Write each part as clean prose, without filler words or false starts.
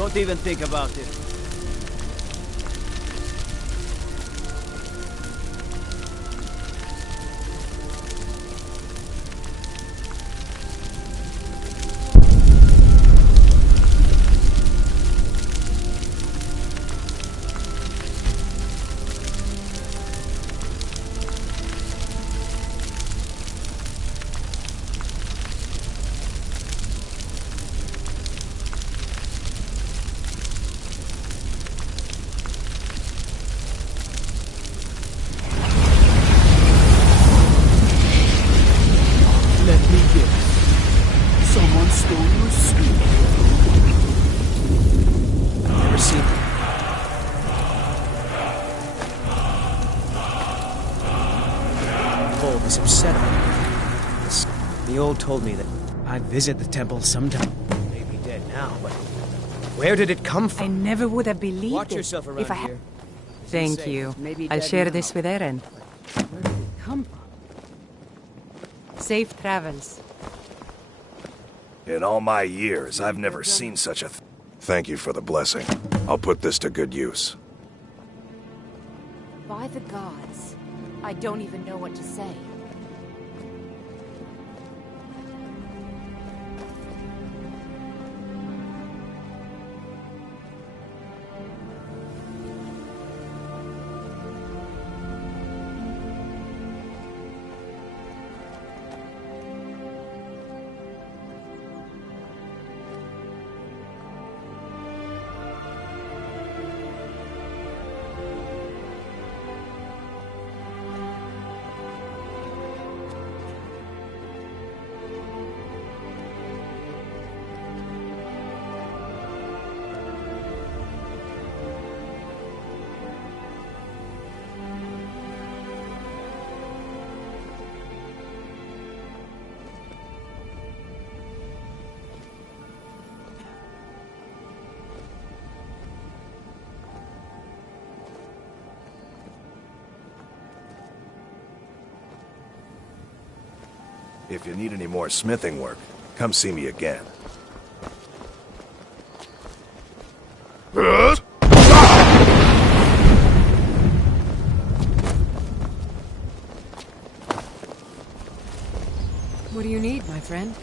Don't even think about it. Told me that I'd visit the temple sometime. Maybe dead now, but where did it come from? I never would have believed Watch it yourself around if I here. Thank you. Maybe I'll dead share now. this with Eren. Where did it come from? Safe travels. In all my years, I've never seen such a Thank you for the blessing. I'll put this to good use. By the gods, I don't even know what to say. If you need any more smithing work, come see me again. What do you need, my friend?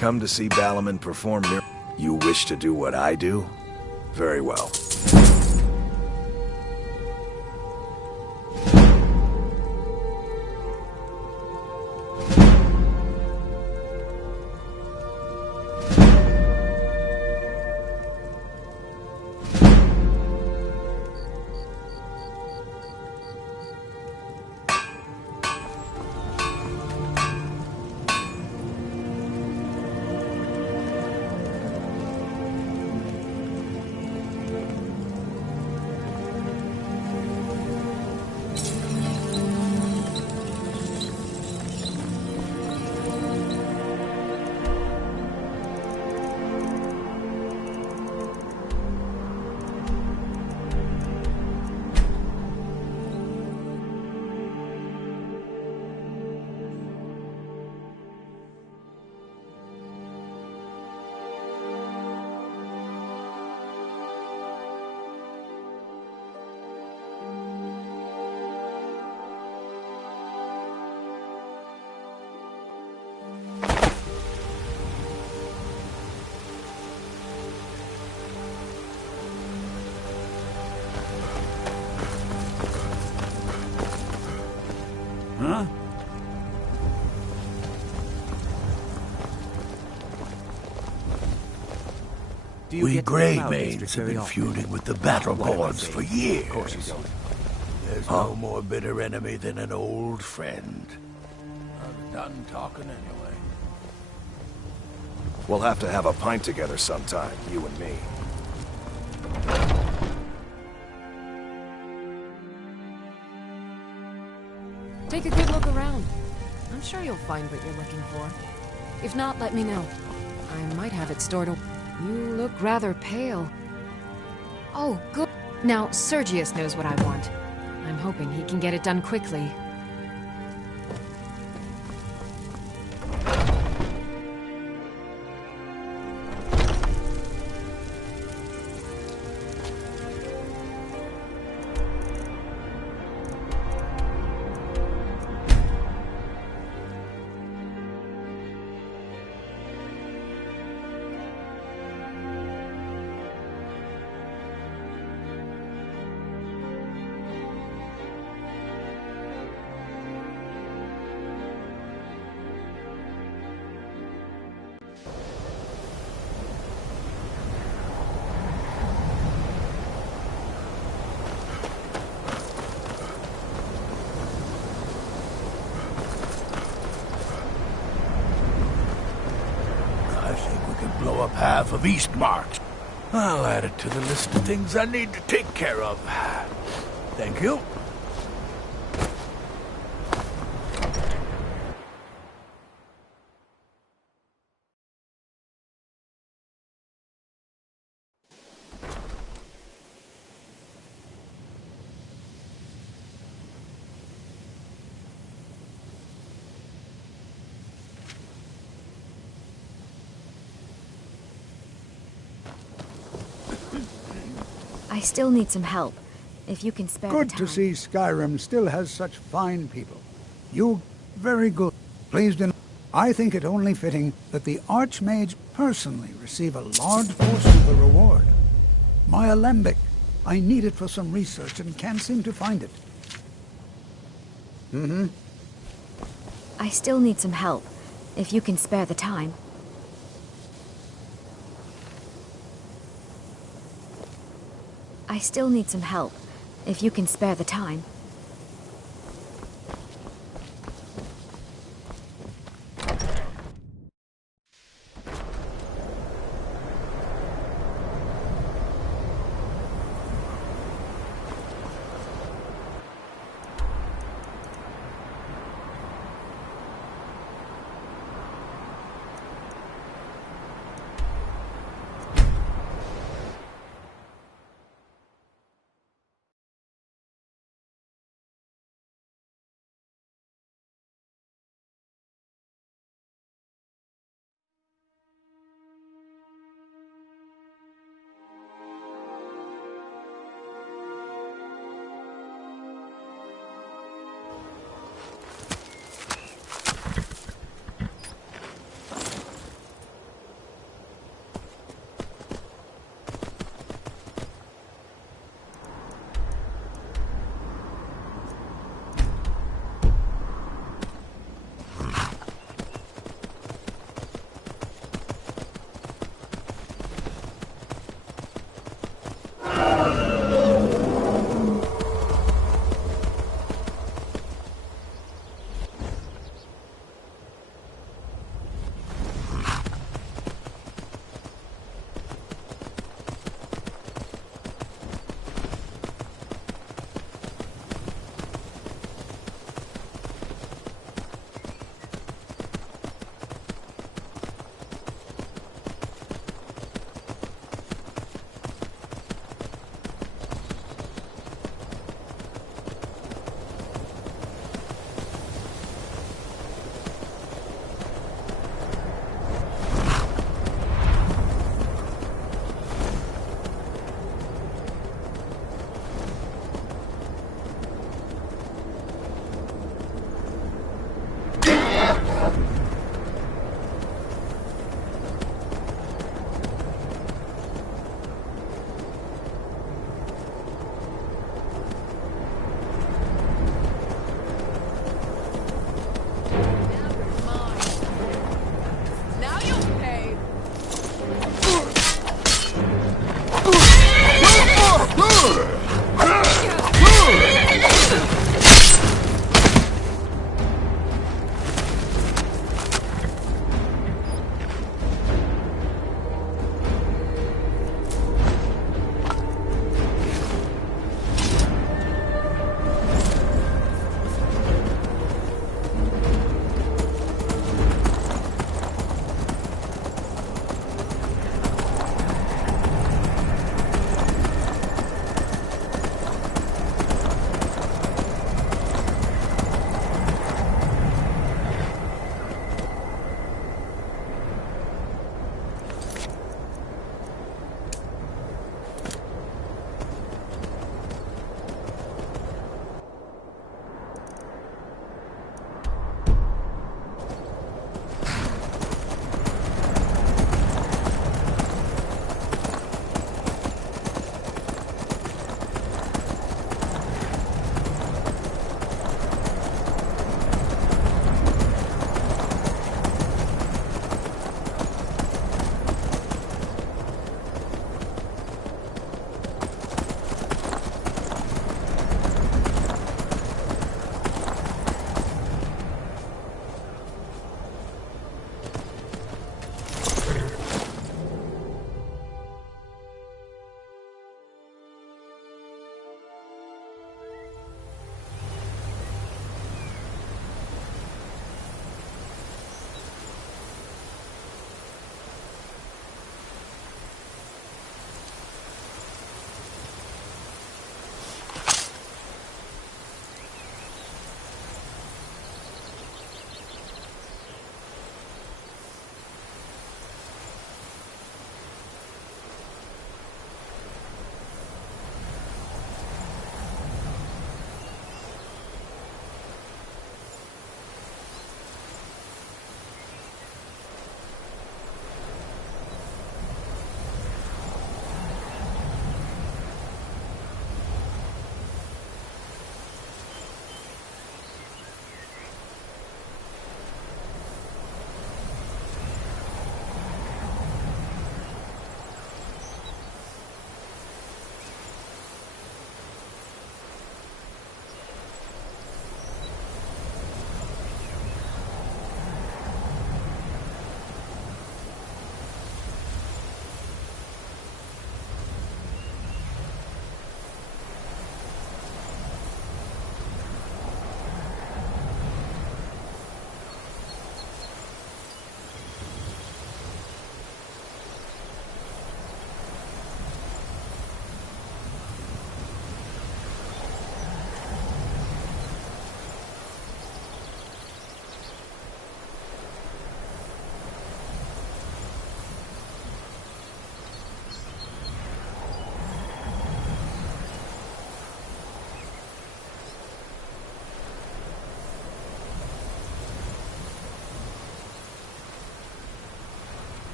Come to see Balaman perform miracles. You wish to do what I do? Very well. Huh? Do you We get to the Grey Cloud Maids District have very been often? feuding with the Battleborns for years. Of course you don't. There's no more bitter enemy than an old friend. I'm done talking anyway. We'll have to have a pint together sometime, you and me. Take a good look around. I'm sure you'll find what you're looking for. If not, let me know. I might have it stored away. You look rather pale. Oh, good. Now, Sergius knows what I want. I'm hoping he can get it done quickly. I think we can blow up half of Eastmarch. I'll add it to the list of things I need to take care of. Thank you. I still need some help. If you can spare Good the to time. see Skyrim still has such fine people. You very good. Pleased in. I think it only fitting that the Archmage personally receive a large portion of the reward. My alembic. I need it for some research and can't seem to find it. I still need some help. If you can spare the time. I still need some help. If you can spare the time.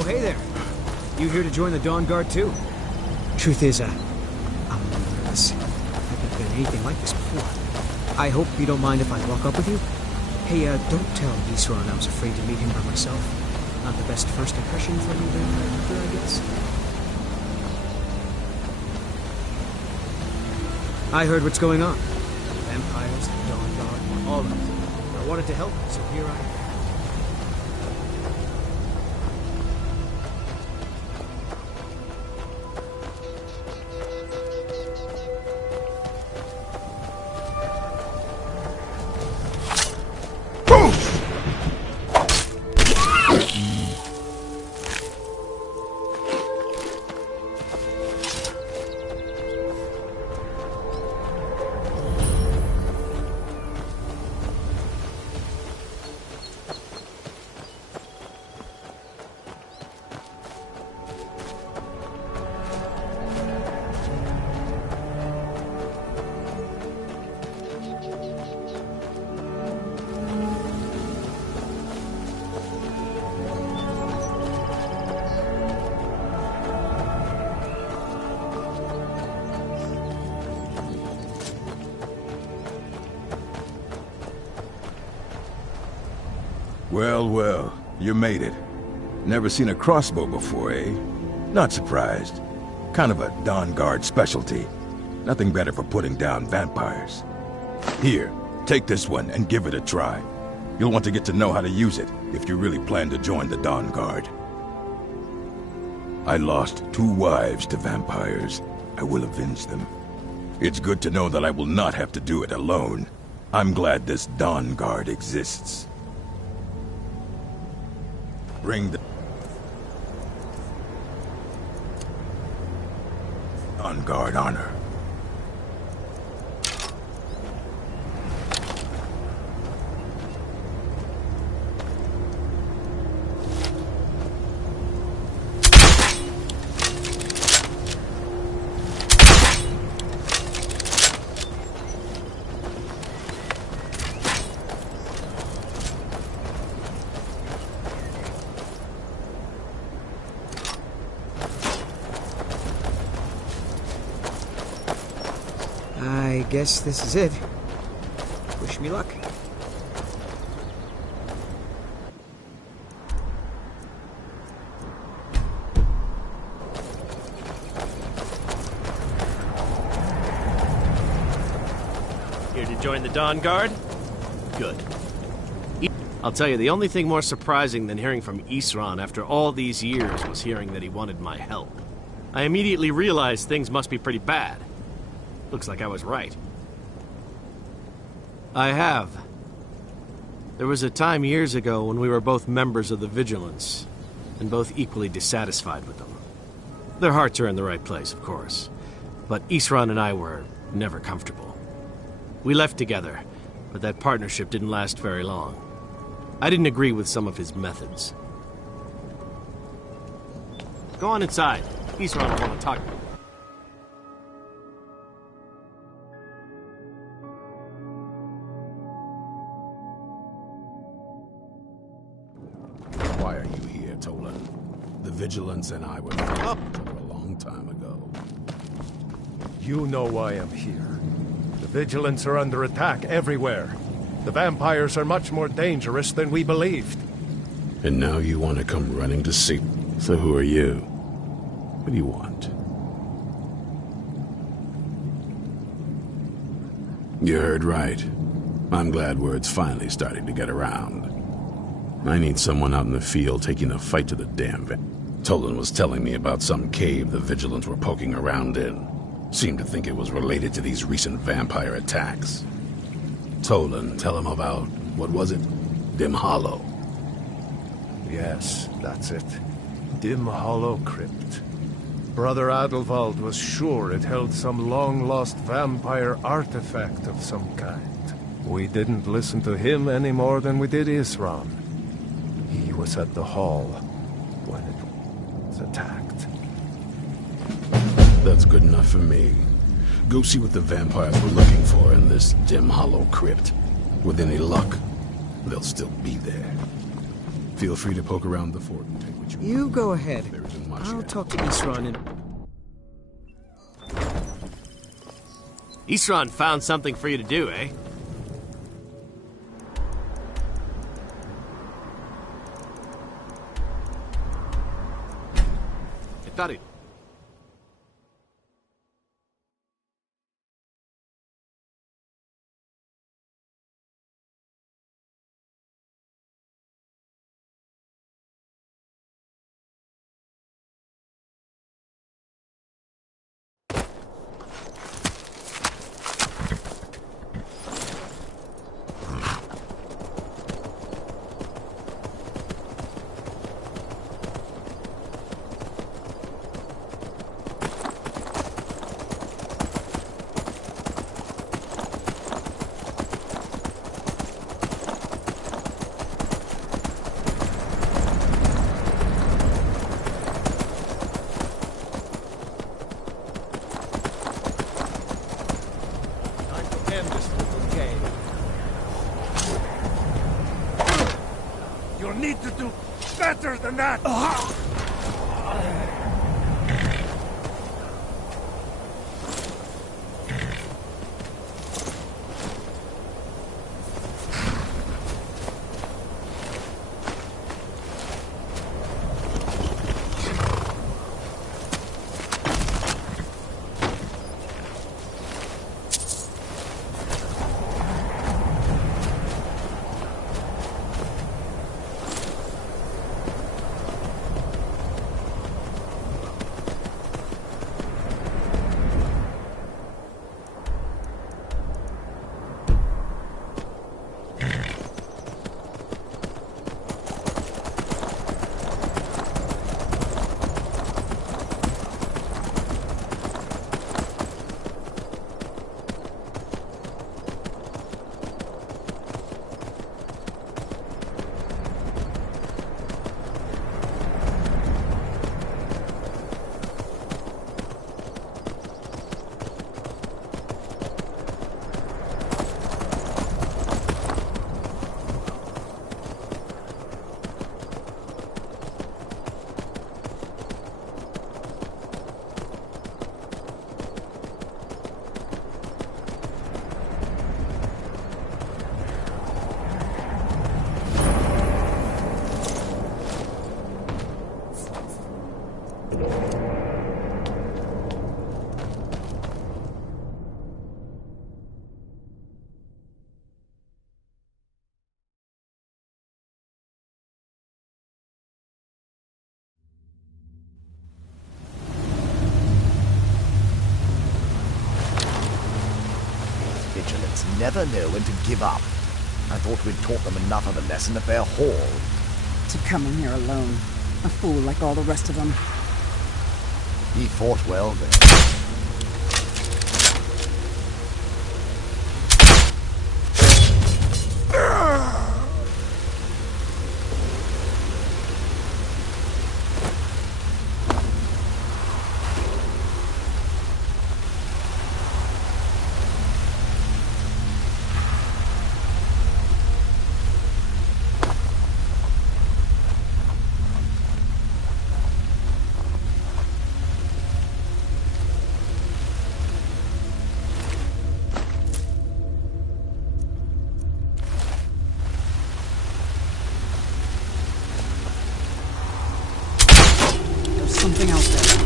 Oh, hey there. You here to join the Dawn Guard, too? Truth is, I'm a little nervous. I've never been anything like this before. I hope you don't mind if I walk up with you? Hey, don't tell Isran I was afraid to meet him by myself. Not the best first impression for a new vampire hunter, I guess. I heard what's going on. Vampires, the Dawn Guard, all of it. I wanted to help, so here I am. Well, you made it. Never seen a crossbow before, eh? Not surprised. Kind of a Dawn Guard specialty. Nothing better for putting down vampires. Here, take this one and give it a try. You'll want to get to know how to use it if you really plan to join the Dawn Guard. I lost 2 wives to vampires. I will avenge them. It's good to know that I will not have to do it alone. I'm glad this Dawn Guard exists. Bring the Dawn Guard honor. I guess this is it. Wish me luck. Here to join the Dawn Guard? Good. I'll tell you, the only thing more surprising than hearing from Isran after all these years was hearing that he wanted my help. I immediately realized things must be pretty bad. Looks like I was right. I have. There was a time years ago when we were both members of the Vigilance, and both equally dissatisfied with them. Their hearts are in the right place, of course, but Isran and I were never comfortable. We left together, but that partnership didn't last very long. I didn't agree with some of his methods. Go on inside. Isran will want to talk to you. Why are you here, Tolan? The Vigilance and I were up a long time ago. You know why I'm here. The Vigilance are under attack everywhere. The vampires are much more dangerous than we believed. And now you want to come running to see... So who are you? What do you want? You heard right. I'm glad word's finally starting to get around. I need someone out in the field taking a fight to the damn Tolan was telling me about some cave the Vigilance were poking around in. Seemed to think it was related to these recent vampire attacks. Tolan, tell him about, what was it? Dim Hollow. Yes, that's it. Dim Hollow Crypt. Brother Adelwald was sure it held some long-lost vampire artifact of some kind. We didn't listen to him any more than we did Isran. He was at the hall when it was attacked. That's good enough for me. Go see what the vampires were looking for in this Dim Hollow Crypt. With any luck, they'll still be there. Feel free to poke around the fort and take what you You want. go ahead. There isn't much I'll yet. talk to Isran and... Isran found something for you to do, eh? I thought he... You'll need to do better than that! Vigilants never know when to give up. I thought we'd taught them enough of a lesson at their hall. To come in here alone. A fool like all the rest of them. He fought well then. Something else there.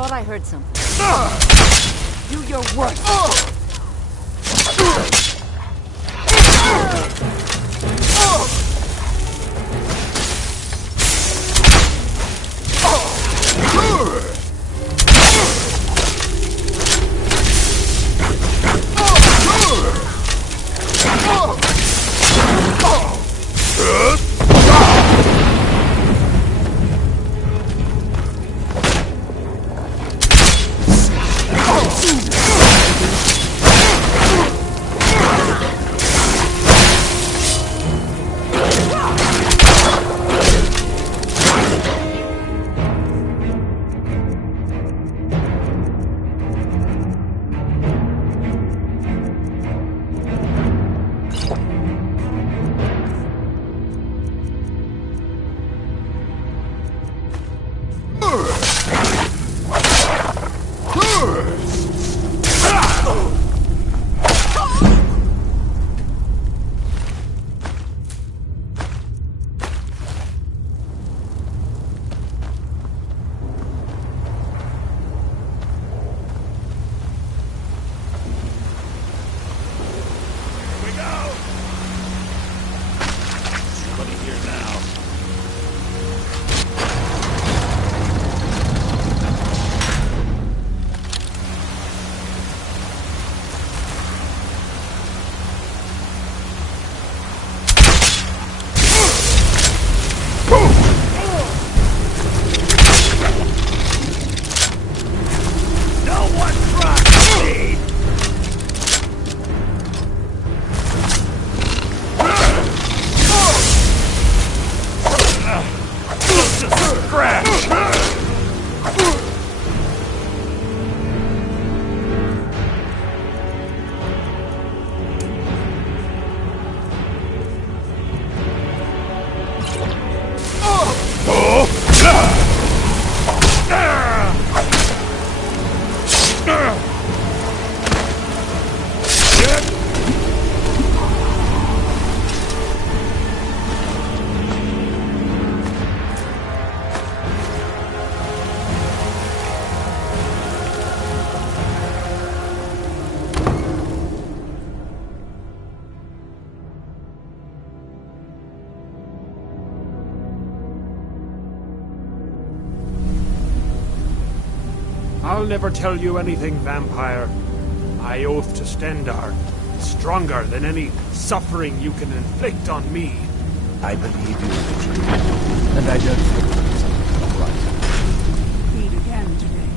thought I heard something. Do your work. I'll never tell you anything, vampire. I oath to Stendar, stronger than any suffering you can inflict on me. I believe you, Richard. And I don't think something not right. Meet again today.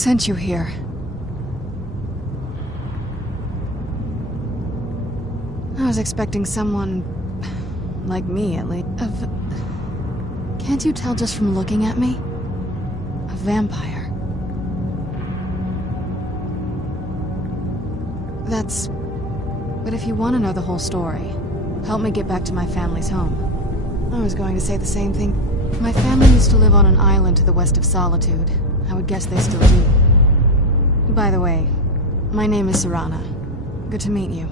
sent you here? I was expecting someone... like me, at least. Can't you tell just from looking at me? A vampire. That's... But if you want to know the whole story, help me get back to my family's home. I was going to say the same thing. My family used to live on an island to the west of Solitude. I would guess they still do. By the way, my name is Serana. Good to meet you.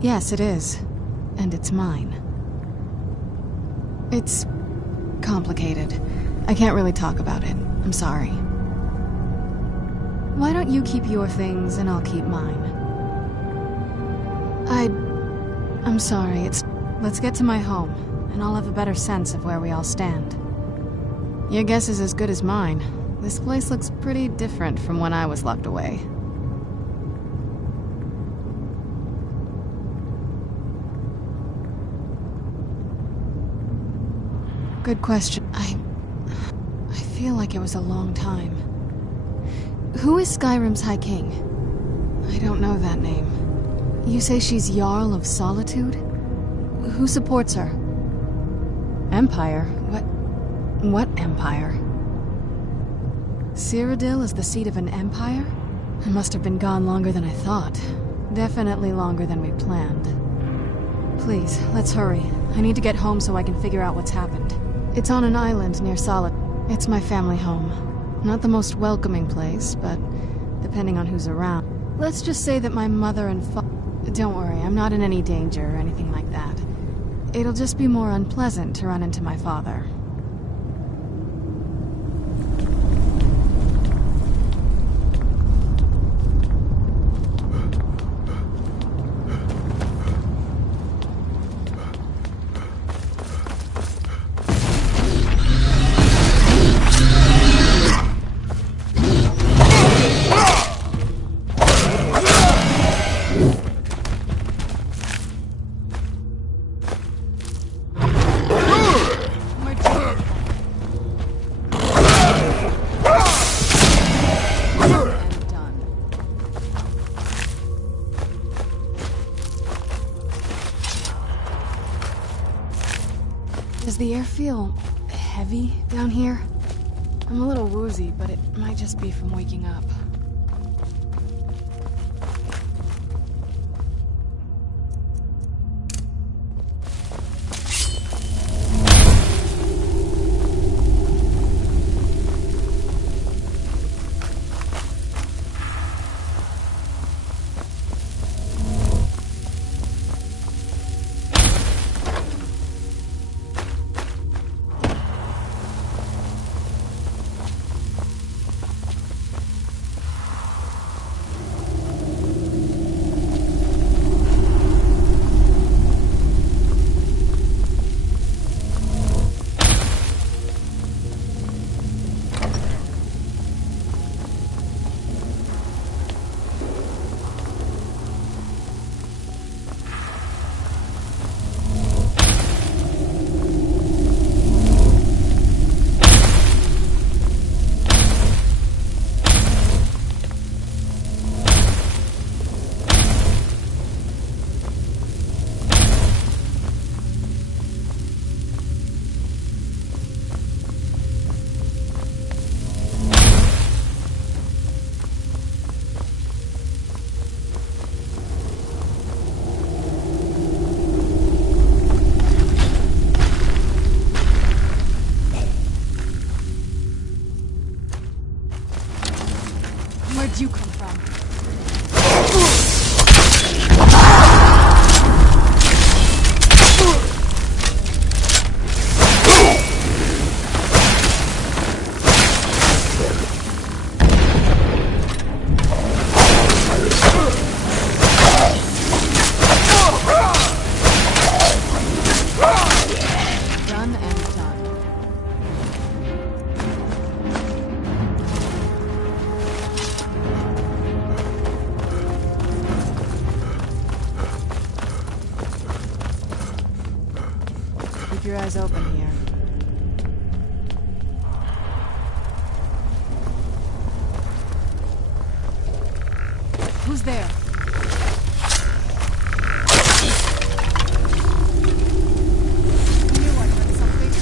Yes, it is. And it's mine. It's... complicated. I can't really talk about it. I'm sorry. Why don't you keep your things and I'll keep mine? I'm sorry, it's... Let's get to my home, and I'll have a better sense of where we all stand. Your guess is as good as mine. This place looks pretty different from when I was locked away. Good question. I feel like it was a long time. Who is Skyrim's High King? I don't know that name. You say she's Jarl of Solitude? Who supports her? Empire? What empire? Cyrodiil is the seat of an empire? It must have been gone longer than I thought. Definitely longer than we planned. Please, let's hurry. I need to get home so I can figure out what's happened. It's on an island near Solitude. It's my family home. Not the most welcoming place, but depending on who's around. Let's just say that my mother and Don't worry, I'm not in any danger or anything like that. It'll just be more unpleasant to run into my father. Does the air feel heavy down here? I'm a little woozy, but it might just be from waking up. Where'd you come from? Done and done. Keep your eyes open here. Who's there? I knew I heard something.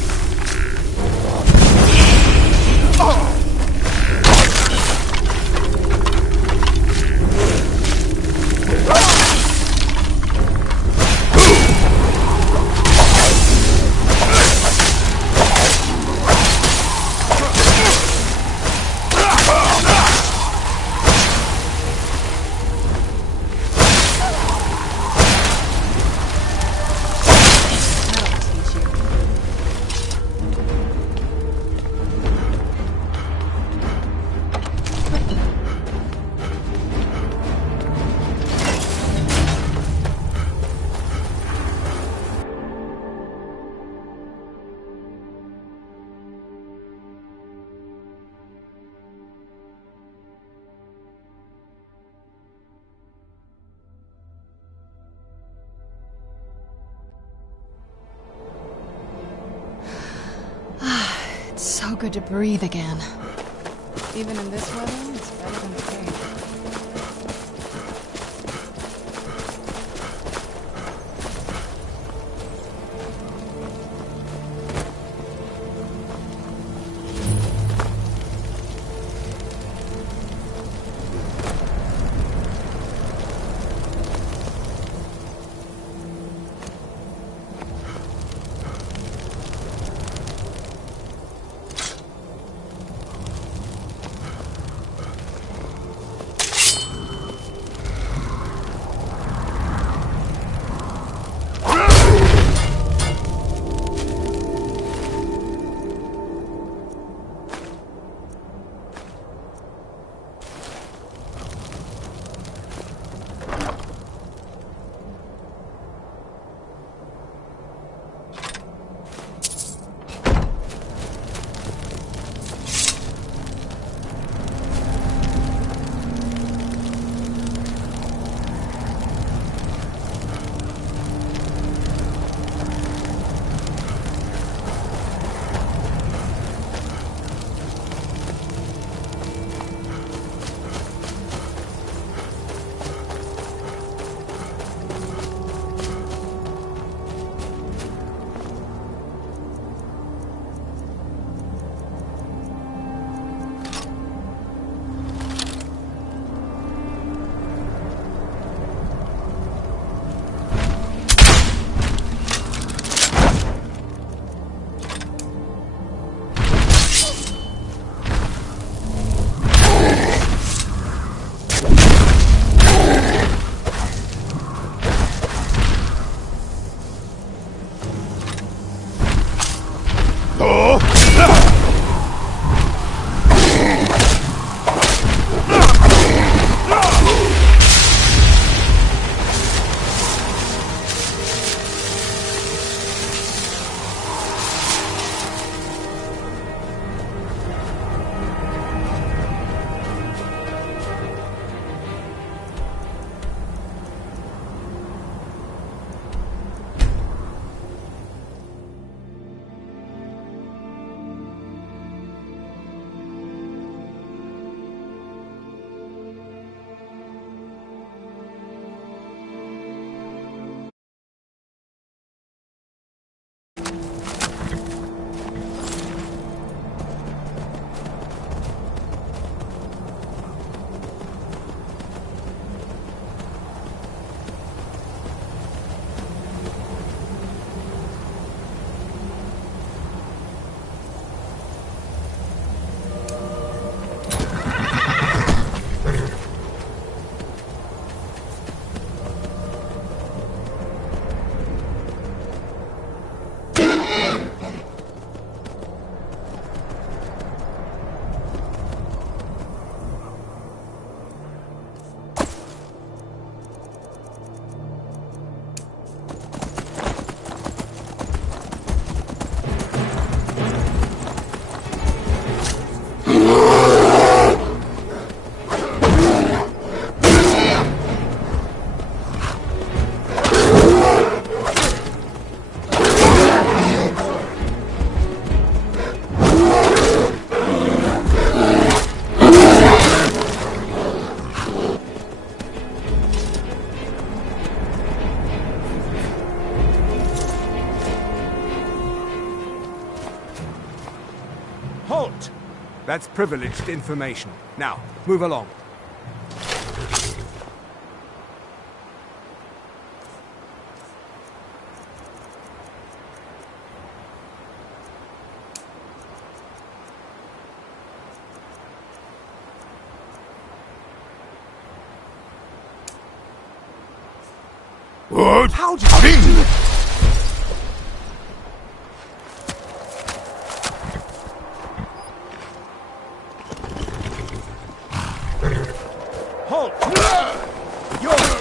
It's so good to breathe again. Even in this weather, it's better than the cave. That's privileged information. Now, move along. What? How'd you do it? Halt! You're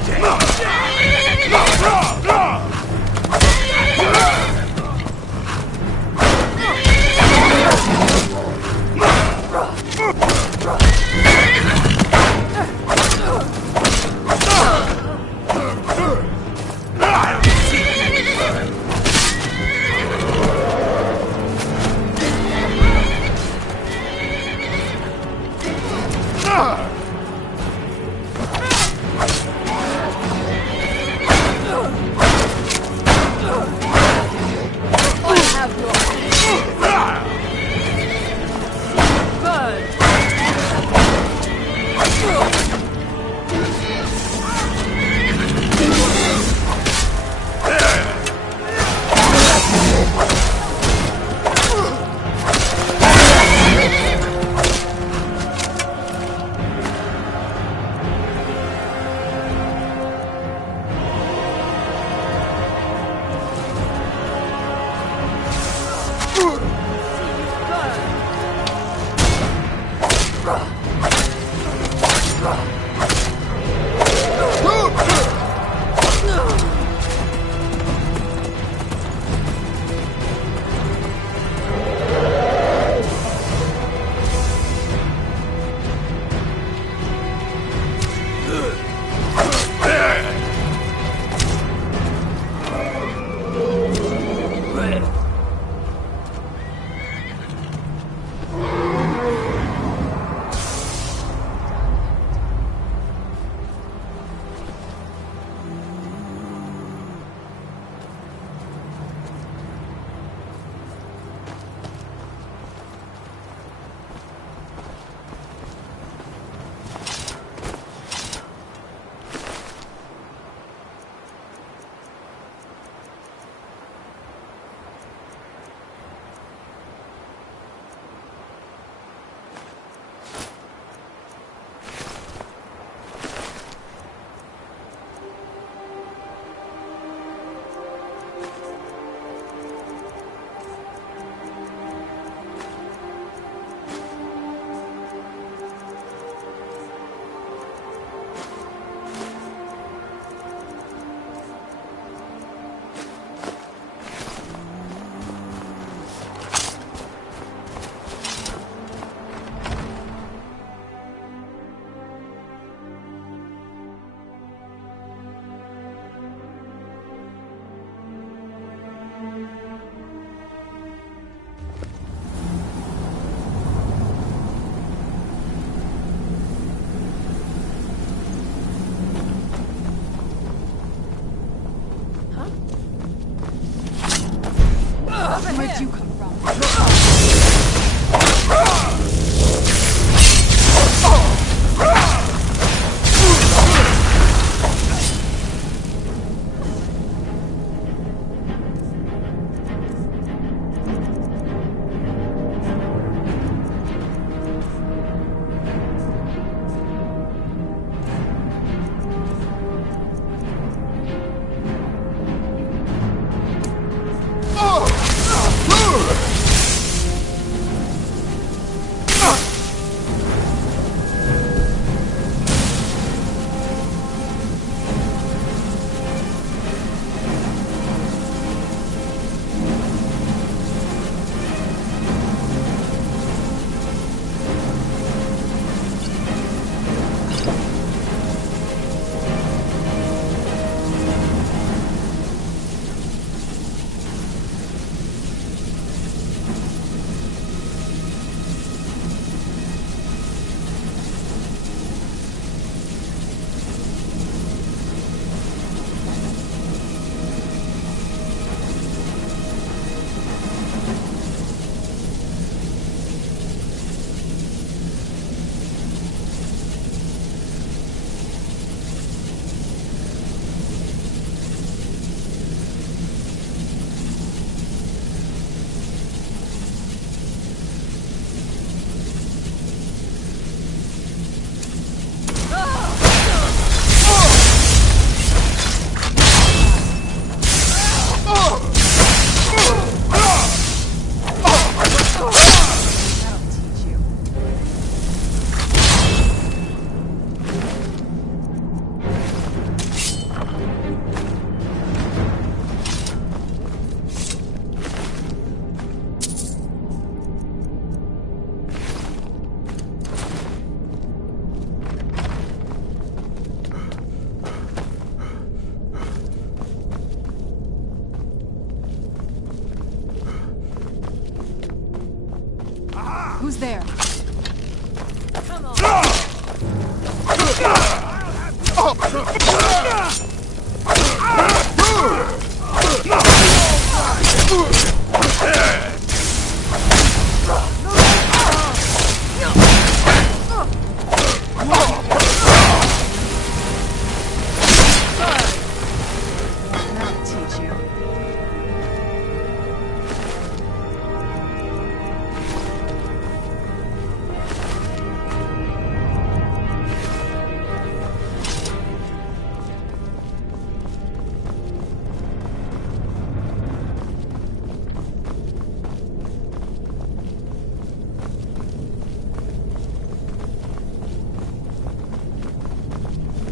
Where'd you come from? there? Come on. That'll teach you.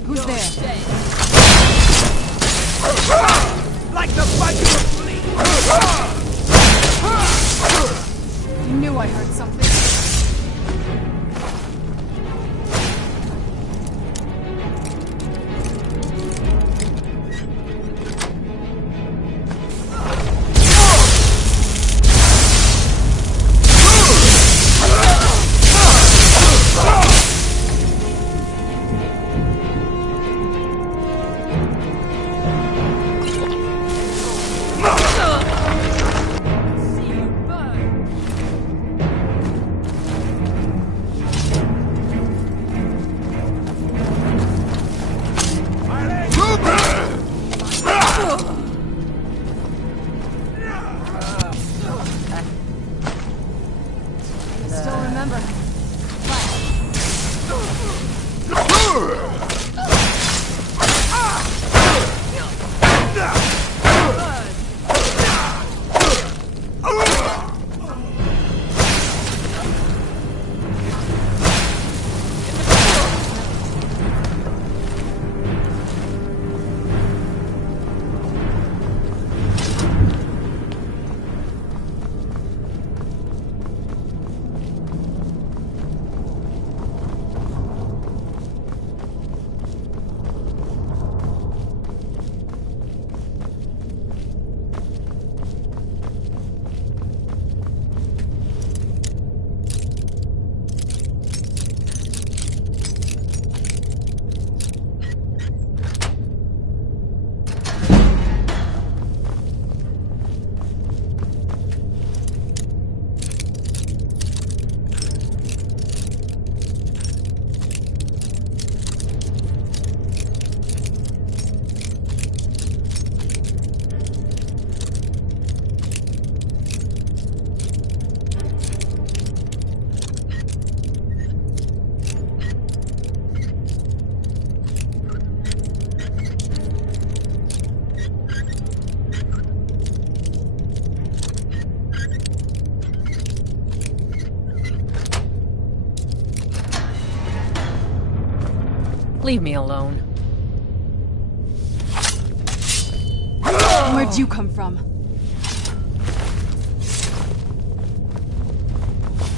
Who's there? Like the bite of a flea! I knew I heard something. Still remember. Leave me alone. Where'd you come from?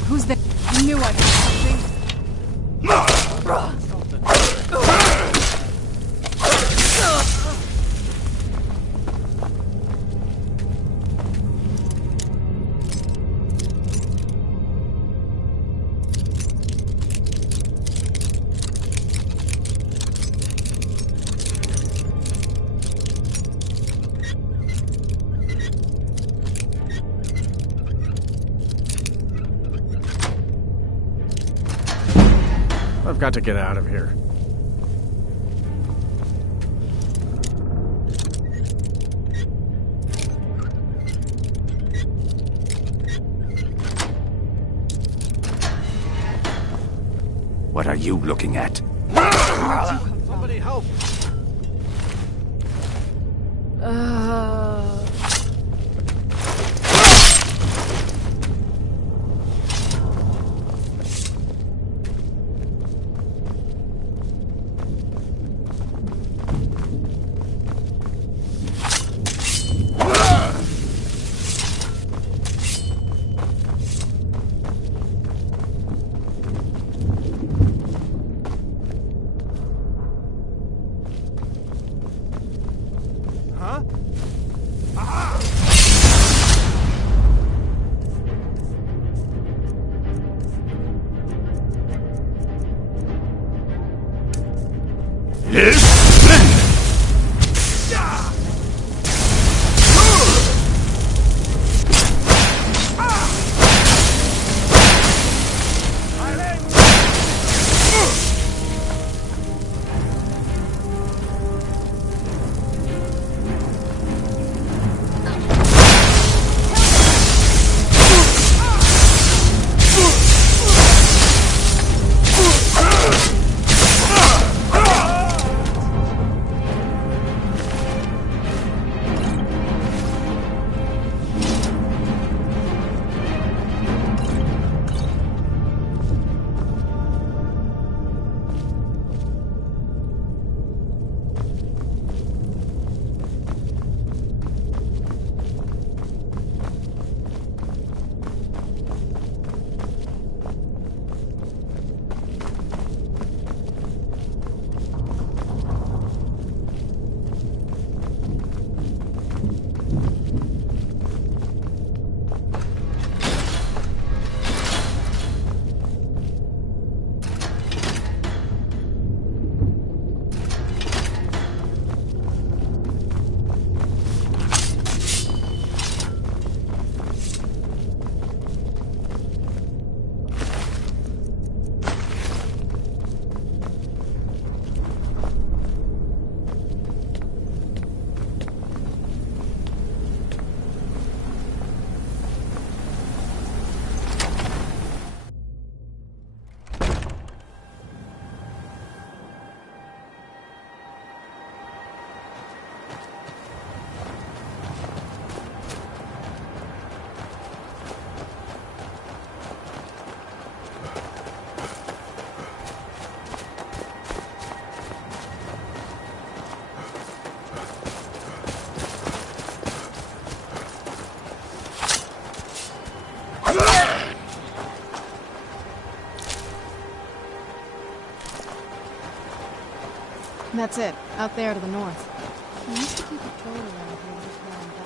Who's there? I knew I heard something. I've got to get out of here. What are you looking at? Somebody help! is splendid! That's it, out there to the north. We used to keep a boat around here just round back.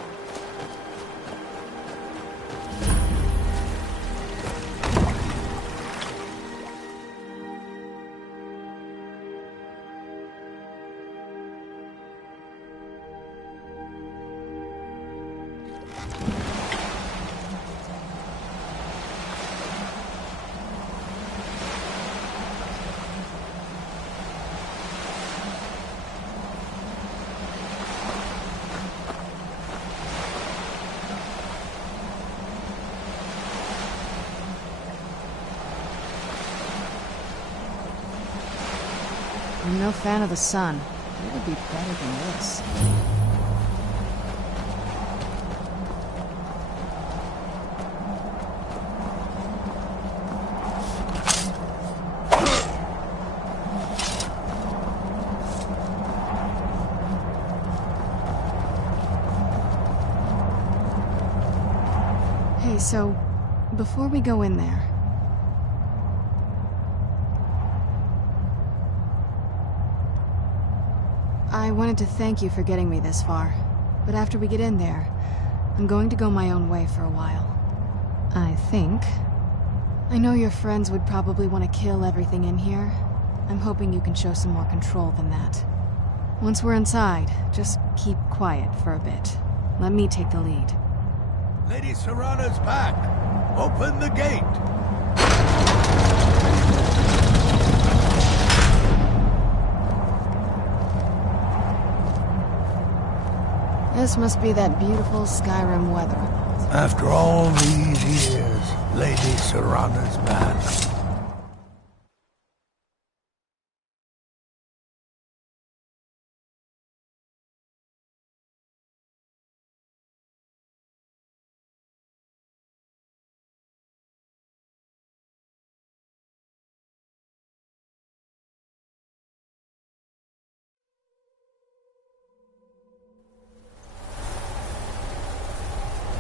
I'm no fan of the sun. It would be better than this. Hey, so, before we go in there, I wanted to thank you for getting me this far, but after we get in there, I'm going to go my own way for a while. I think. I know your friends would probably want to kill everything in here. I'm hoping you can show some more control than that. Once we're inside, just keep quiet for a bit. Let me take the lead. Lady Serana's back. Open the gate. This must be that beautiful Skyrim weather. After all these years, Lady Serana's back.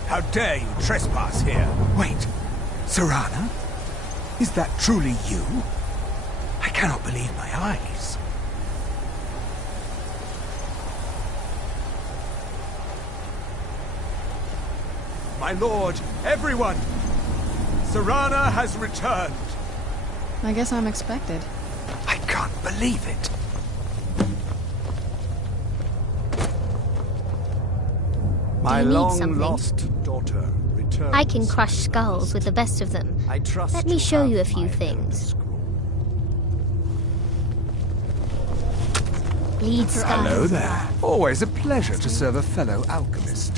How dare you trespass here? Wait, Serana? Is that truly you? I cannot believe my eyes. My lord, everyone! Serana has returned! I guess I'm expected. I can't believe it. My you need long-lost daughter returns. I can crush skulls with the best of them. I trust Let me you show have you a few my things. Lead skies. Hello there. Always a pleasure to serve a fellow alchemist.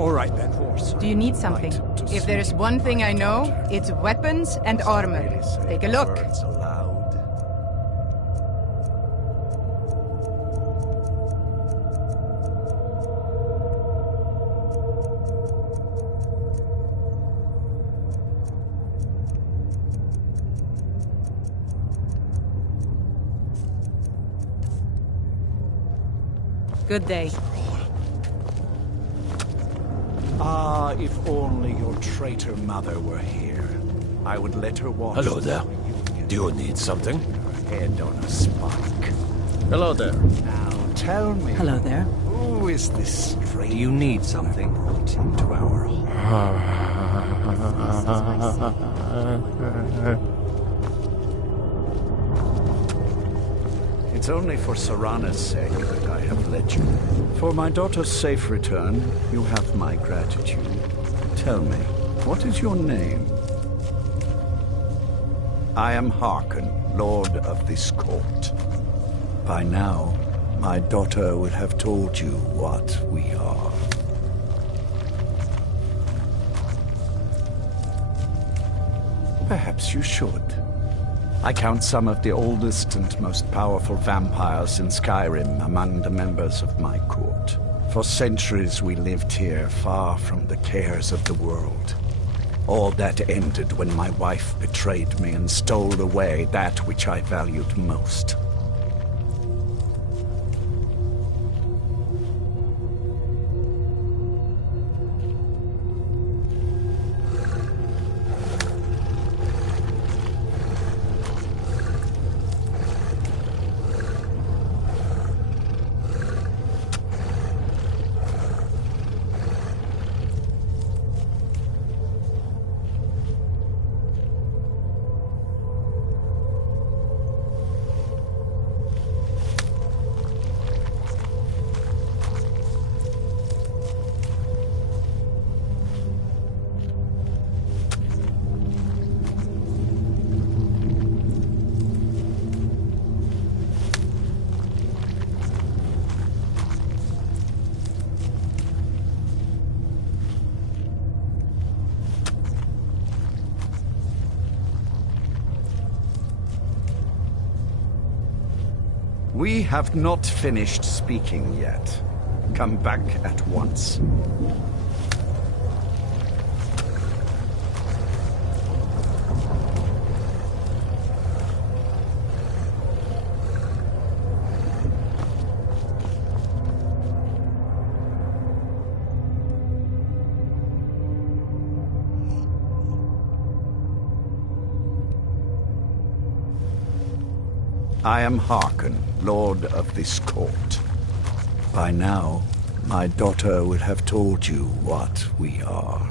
All right then. Do you need something? If there is one thing I know, it's weapons and armor. Take a look. Good day. Ah, if only your traitor mother were here. I would let her watch. Hello there. Do you need something? Her head on a spike. Hello there. Now tell me. Hello there. Who is this stranger? Do you need something? Into our It's only for Serana's sake that I have led you. For my daughter's safe return, you have my gratitude. Tell me, what is your name? I am Harkon, Lord of this court. By now, my daughter would have told you what we are. Perhaps you should. I count some of the oldest and most powerful vampires in Skyrim among the members of my court. For centuries we lived here, far from the cares of the world. All that ended when my wife betrayed me and stole away that which I valued most. We have not finished speaking yet. Come back at once. I am Harkon, Lord of this court. By now, my daughter would have told you what we are.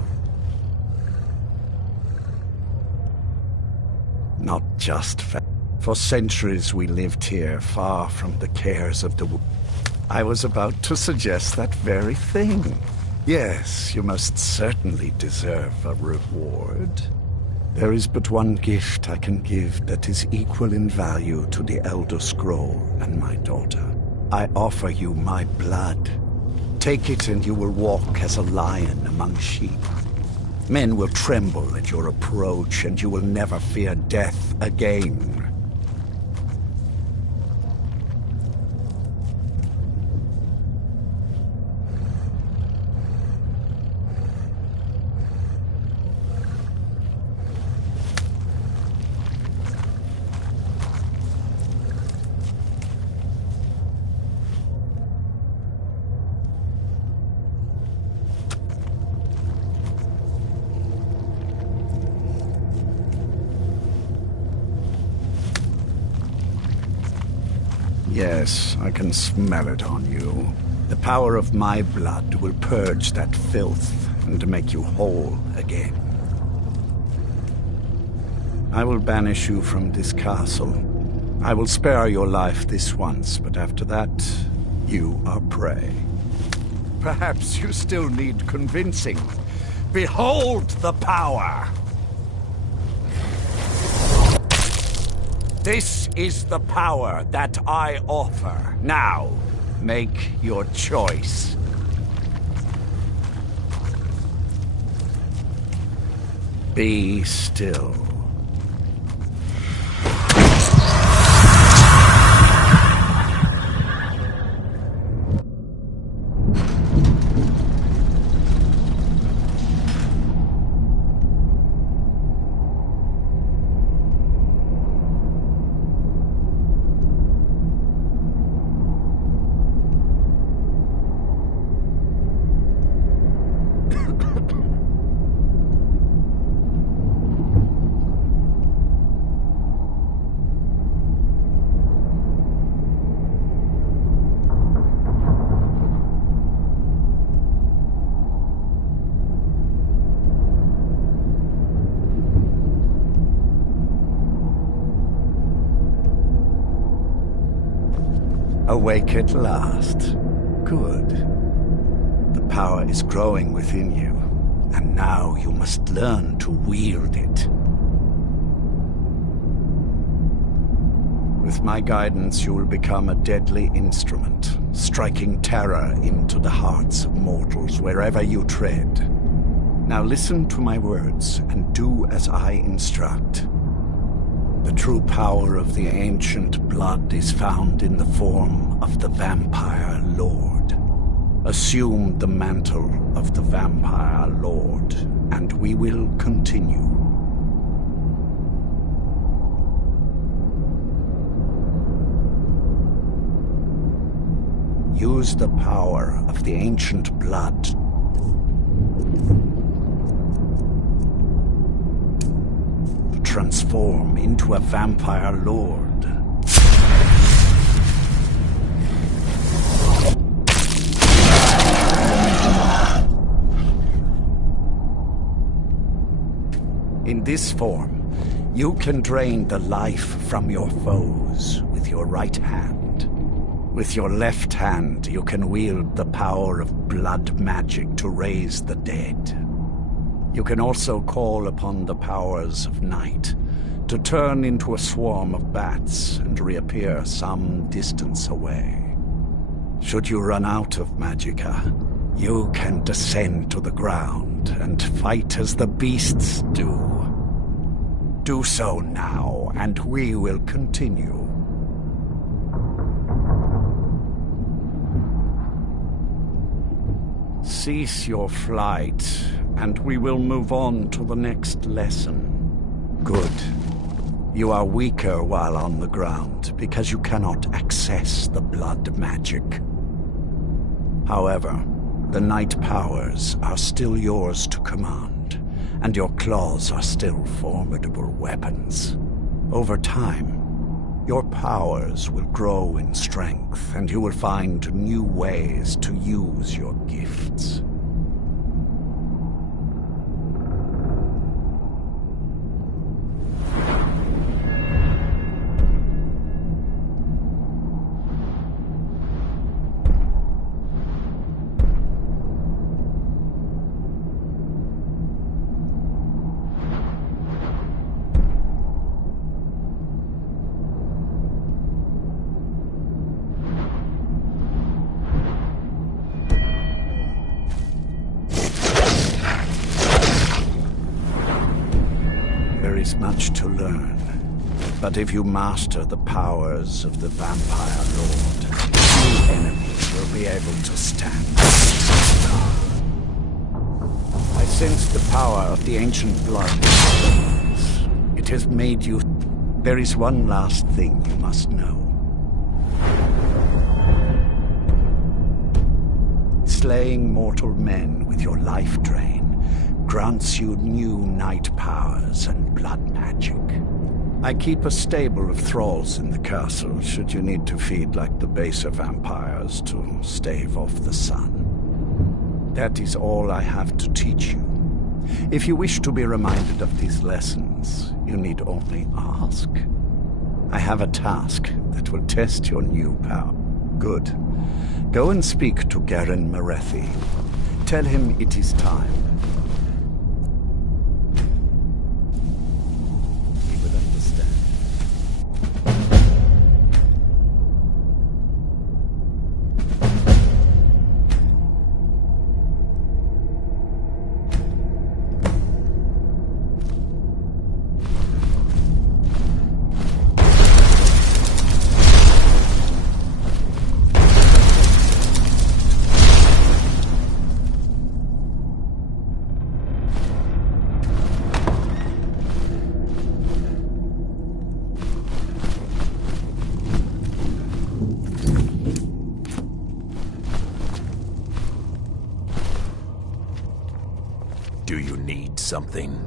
Not just for centuries we lived here, far from the cares of the world. I was about to suggest that very thing. Yes, you must certainly deserve a reward. There is but one gift I can give that is equal in value to the Elder Scroll and my daughter. I offer you my blood. Take it and you will walk as a lion among sheep. Men will tremble at your approach and you will never fear death again. Yes, I can smell it on you. The power of my blood will purge that filth and make you whole again. I will banish you from this castle. I will spare your life this once, but after that, you are prey. Perhaps you still need convincing. Behold the power! This is the power that I offer. Now, make your choice. Be still. Awake at last. Good. The power is growing within you, and now you must learn to wield it. With my guidance, you will become a deadly instrument, striking terror into the hearts of mortals wherever you tread. Now listen to my words, and do as I instruct. The true power of the ancient blood is found in the form of the Vampire Lord. Assume the mantle of the Vampire Lord, and we will continue. Use the power of the ancient blood to transform into a Vampire Lord. In this form, you can drain the life from your foes with your right hand. With your left hand, you can wield the power of blood magic to raise the dead. You can also call upon the powers of night to turn into a swarm of bats and reappear some distance away. Should you run out of magicka, you can descend to the ground and fight as the beasts do. Do so now, and we will continue. Cease your flight, and we will move on to the next lesson. Good. You are weaker while on the ground, because you cannot access the blood magic. However, the night powers are still yours to command, and your claws are still formidable weapons. Over time, your powers will grow in strength, and you will find new ways to use your gifts. There is much to learn, but if you master the powers of the Vampire Lord, few enemies will be able to stand. I sense the power of the ancient blood. It has made you... There is one last thing you must know. Slaying mortal men with your life drain grants you new night powers and blood magic. I keep a stable of thralls in the castle, should you need to feed like the baser vampires to stave off the sun. That is all I have to teach you. If you wish to be reminded of these lessons, you need only ask. I have a task that will test your new power. Good. Go and speak to Garen Marethi. Tell him it is time. He will understand. Do you need something?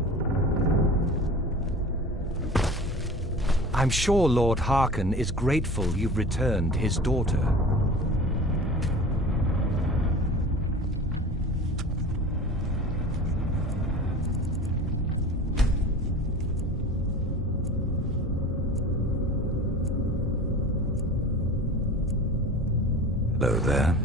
I'm sure Lord Harkon is grateful you've returned his daughter. Hello there.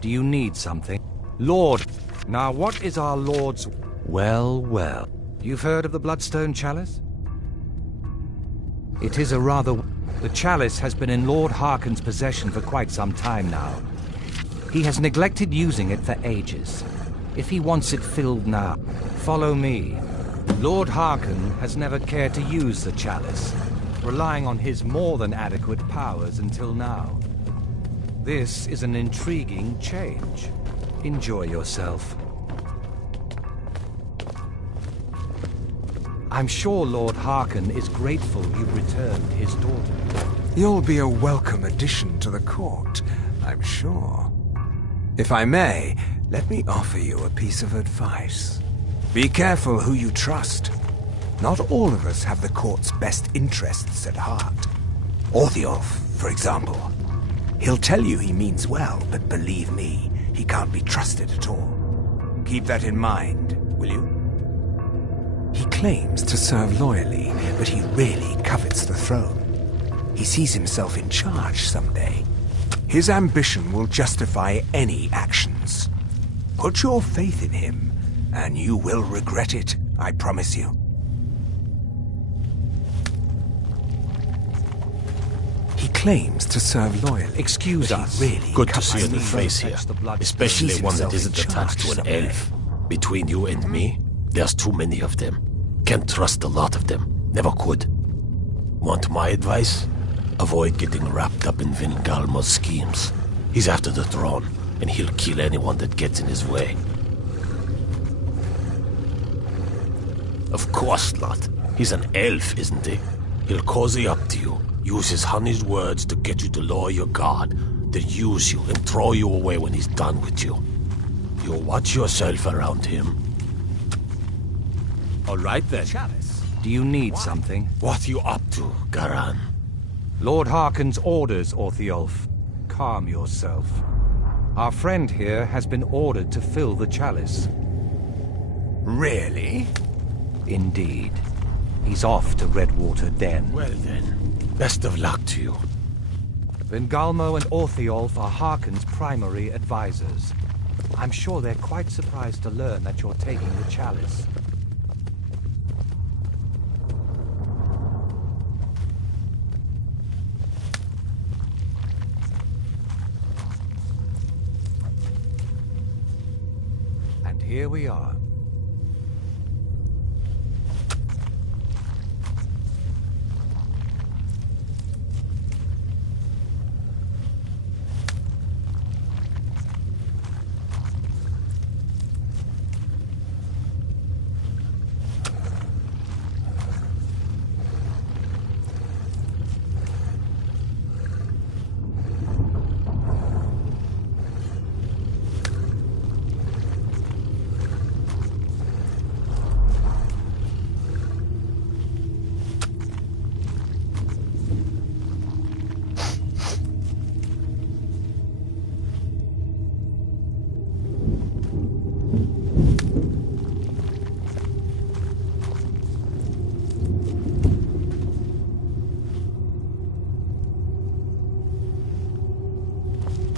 Do you need something? Lord! Now what is our Lord's... Well, well. You've heard of the Bloodstone Chalice? It is a rather... The chalice has been in Lord Harkon's possession for quite some time now. He has neglected using it for ages. If he wants it filled now, follow me. Lord Harkon has never cared to use the chalice, relying on his more than adequate powers until now. This is an intriguing change. Enjoy yourself. I'm sure Lord Harkon is grateful you returned his daughter. You'll be a welcome addition to the court, I'm sure. If I may, let me offer you a piece of advice. Be careful who you trust. Not all of us have the court's best interests at heart. Orthiolf, for example. He'll tell you he means well, but believe me, he can't be trusted at all. Keep that in mind, will you? He claims to serve loyally, but he really covets the throne. He sees himself in charge someday. His ambition will justify any actions. Put your faith in him, and you will regret it, I promise you. He claims to serve loyally. Excuse us. Really Good to see a new face here, especially one that isn't attached to an elf. Between you and me, there's too many of them. Can't trust a lot of them. Never could. Want my advice? Avoid getting wrapped up in Vingalmo's schemes. He's after the throne, and he'll kill anyone that gets in his way. Of course not. He's an elf, isn't he? He'll cozy up to you, use his honey's words to get you to lower your guard, then use you and throw you away when he's done with you. You'll watch yourself around him. All right then. Do you need something? What you up to, Garan? Lord Harkon's orders, Orthiolf. Calm yourself. Our friend here has been ordered to fill the chalice. Really? Indeed. He's off to Redwater Den. Well then, best of luck to you. Vingalmo and Orthiolf are Harkon's primary advisors. I'm sure they're quite surprised to learn that you're taking the chalice. And here we are.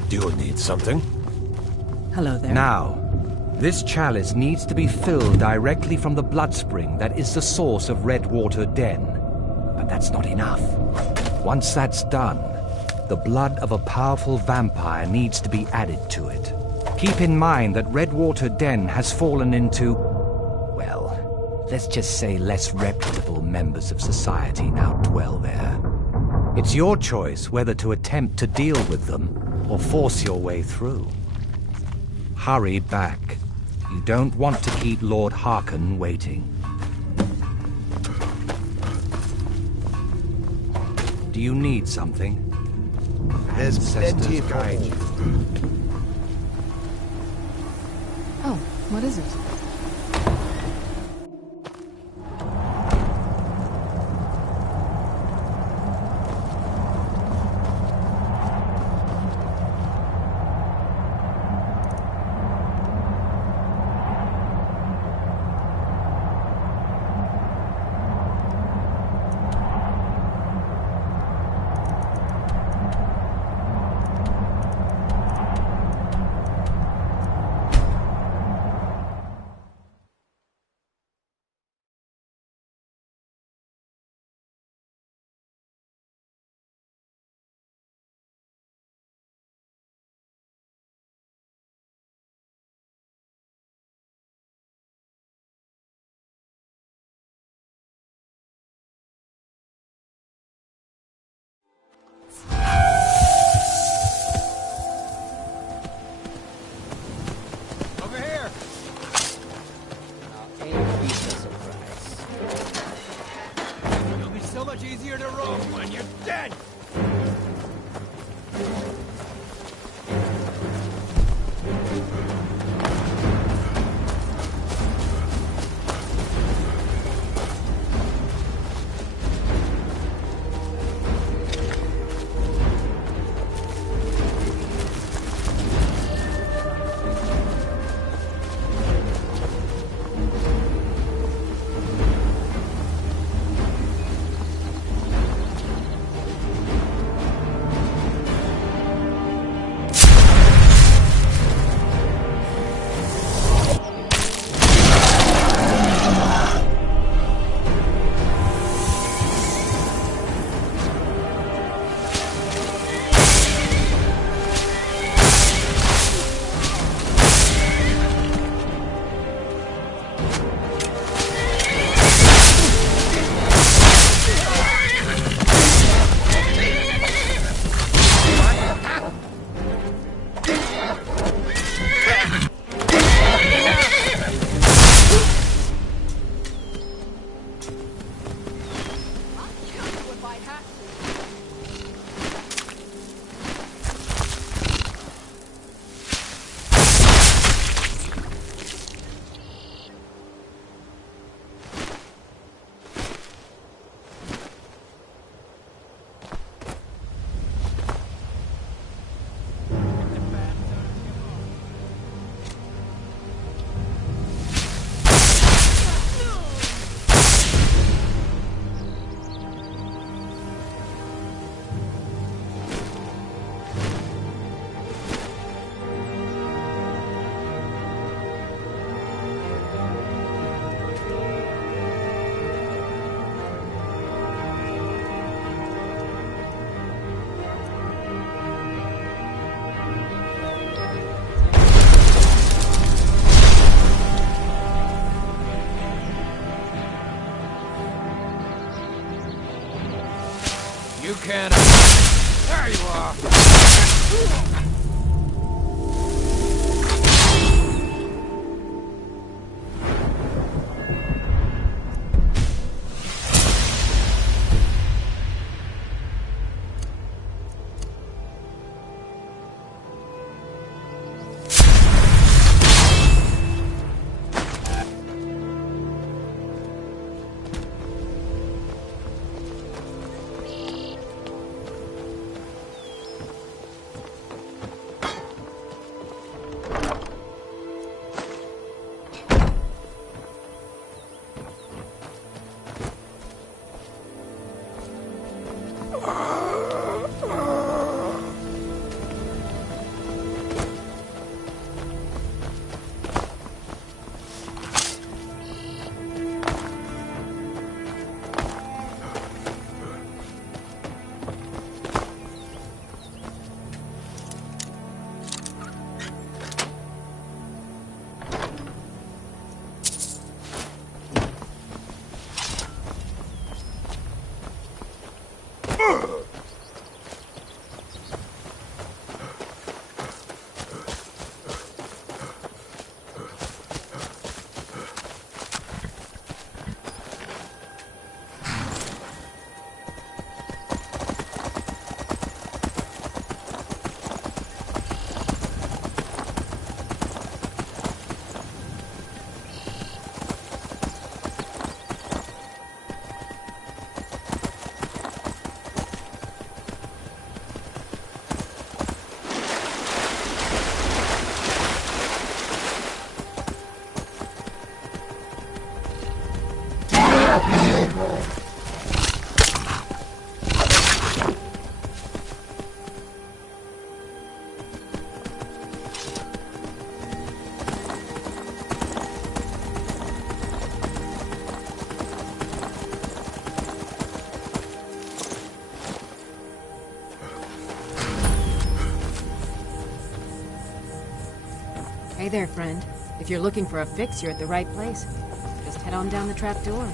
Do you need something? Hello there. Now, this chalice needs to be filled directly from the blood spring that is the source of Redwater Den. But that's not enough. Once that's done, the blood of a powerful vampire needs to be added to it. Keep in mind that Redwater Den has fallen into, well, let's just say less reputable members of society now dwell there. It's your choice whether to attempt to deal with them or force your way through. Hurry back. You don't want to keep Lord Harkon waiting. Do you need something? There's plenty Ancestors guide you. Oh, what is it? can I? There you are! Hey there, friend. If you're looking for a fix, you're at the right place. Just head on down the trap door.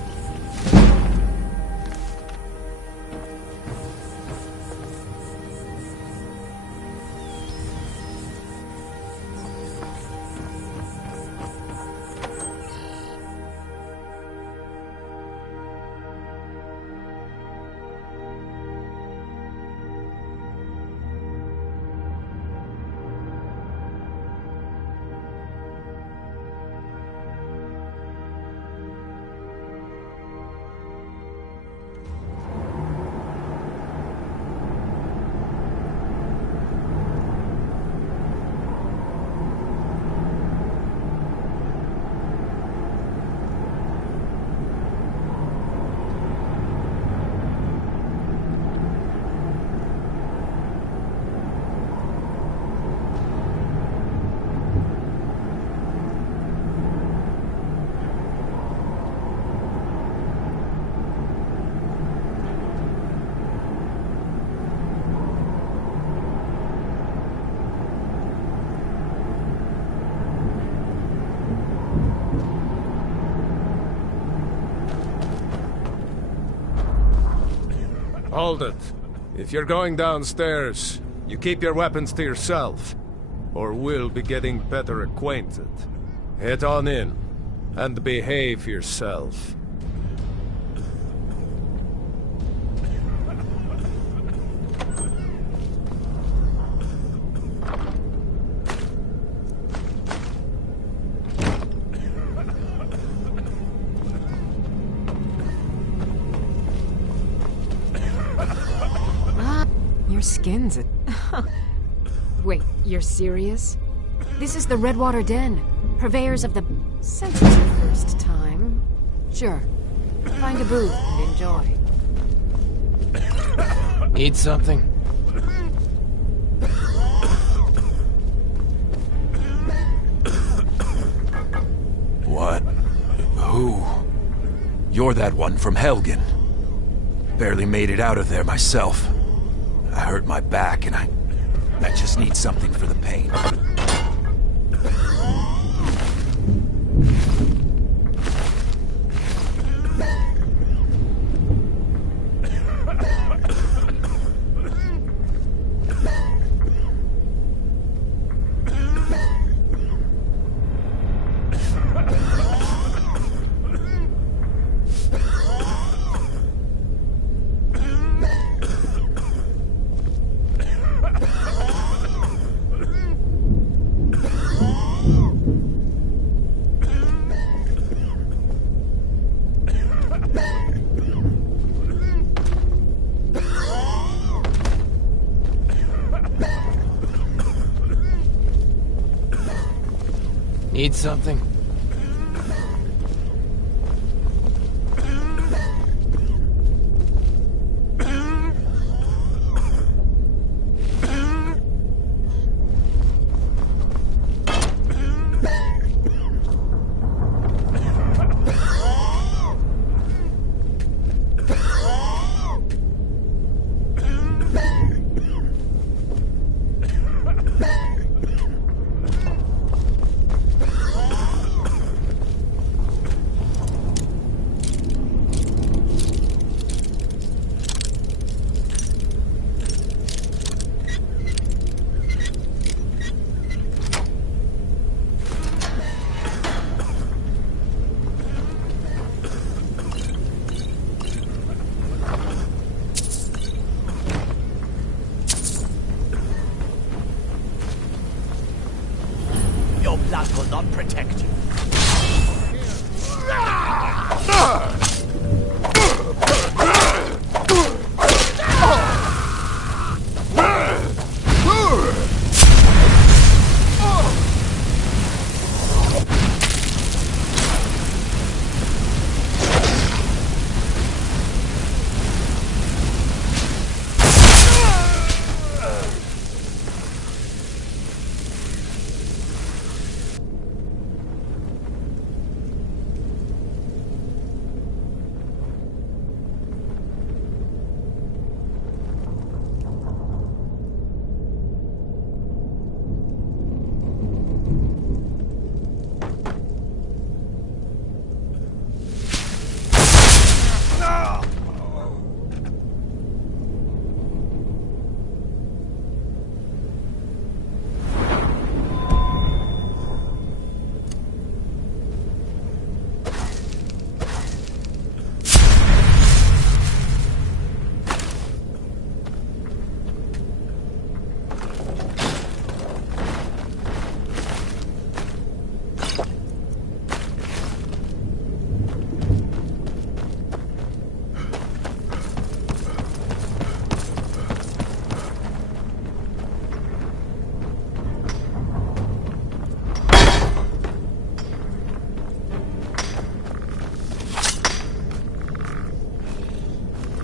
Hold it. If you're going downstairs, you keep your weapons to yourself, or we'll be getting better acquainted. Head on in, and behave yourself. Skin's it. Wait, you're serious? This is the Redwater Den, purveyors of the... Since it's your first time, sure. Find a booth and enjoy. Need something? What? Who? You're that one from Helgen. Barely made it out of there myself. I hurt my back, and I just need something for the pain. Need something? Your blood will not protect you.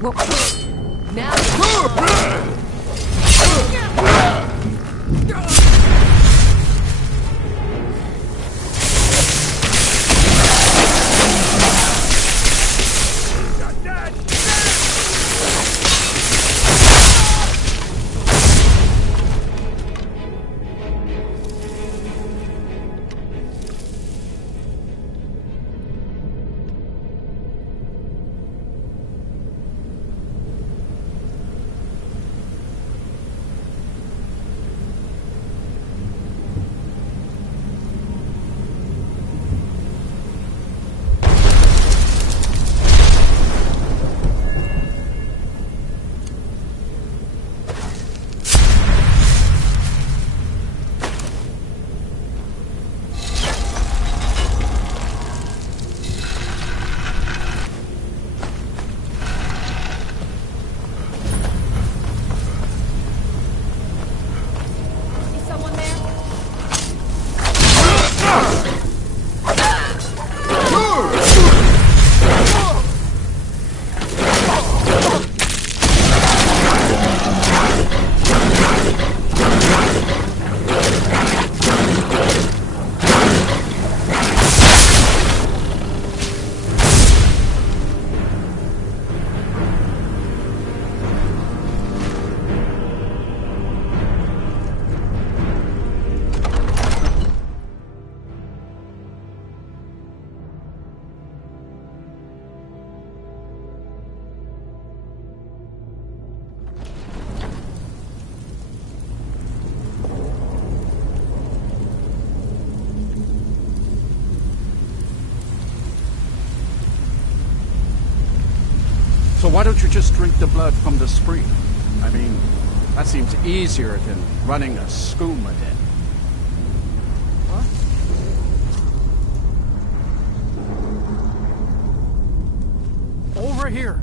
Whoa. Now. So why don't you just drink the blood from the spring? I mean, that seems easier than running a skooma den. What? Over here.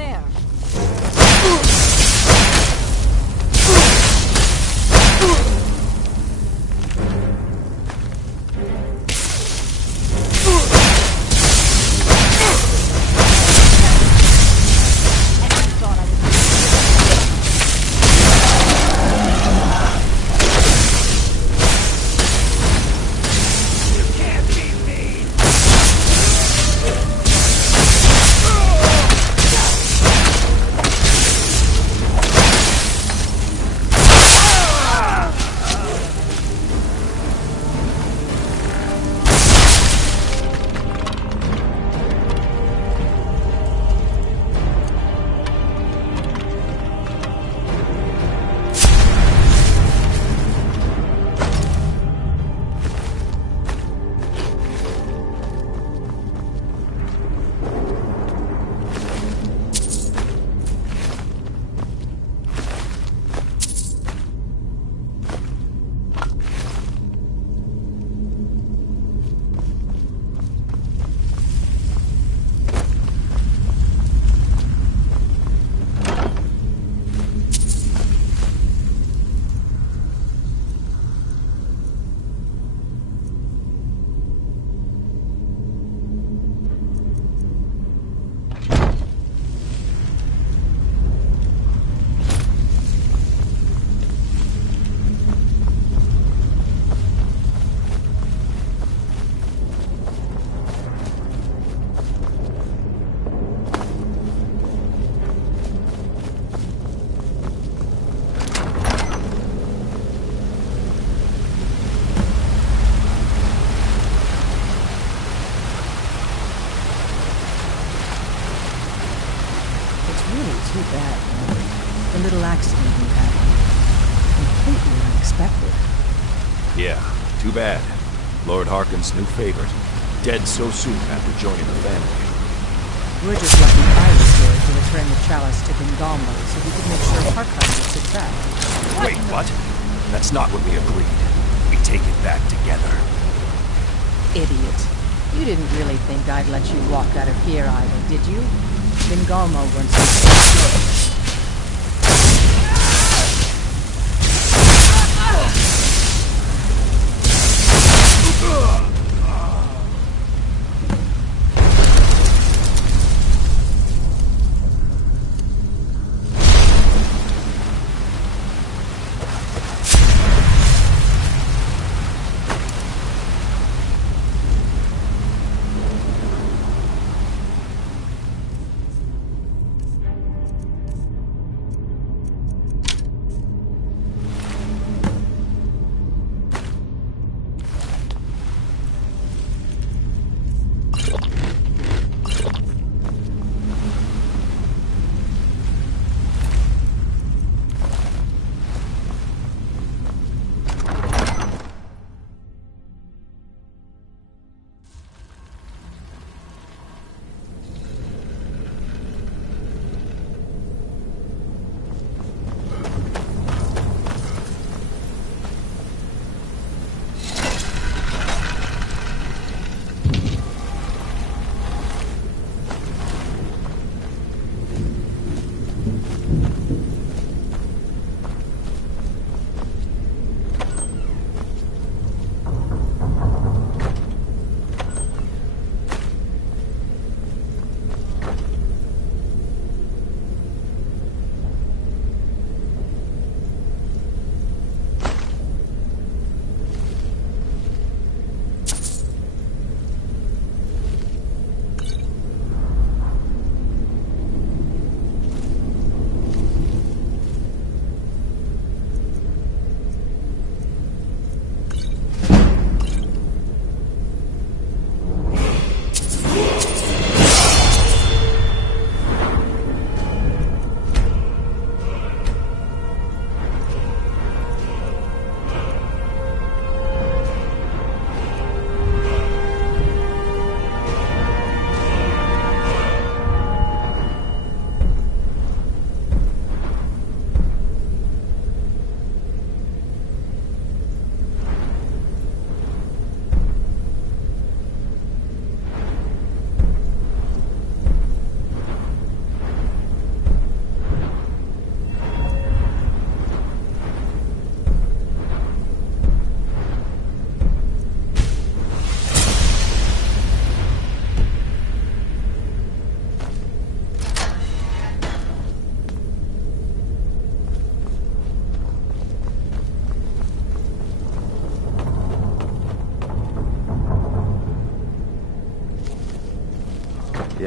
there. Too bad. The little accident you had. Completely unexpected. Yeah, too bad. Lord Harkon's new favorite. Dead so soon after joining the family. We're just lucky I was here to return the chalice to Bingalmo so we could make sure Harkon gets it back. Wait, what? That's not what we agreed. We take it back together. Idiot. You didn't really think I'd let you walk out of here either, did you? Bingalmo weren't so good.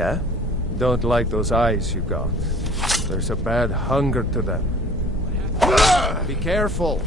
Yeah? Don't like those eyes you got. There's a bad hunger to them. Be careful!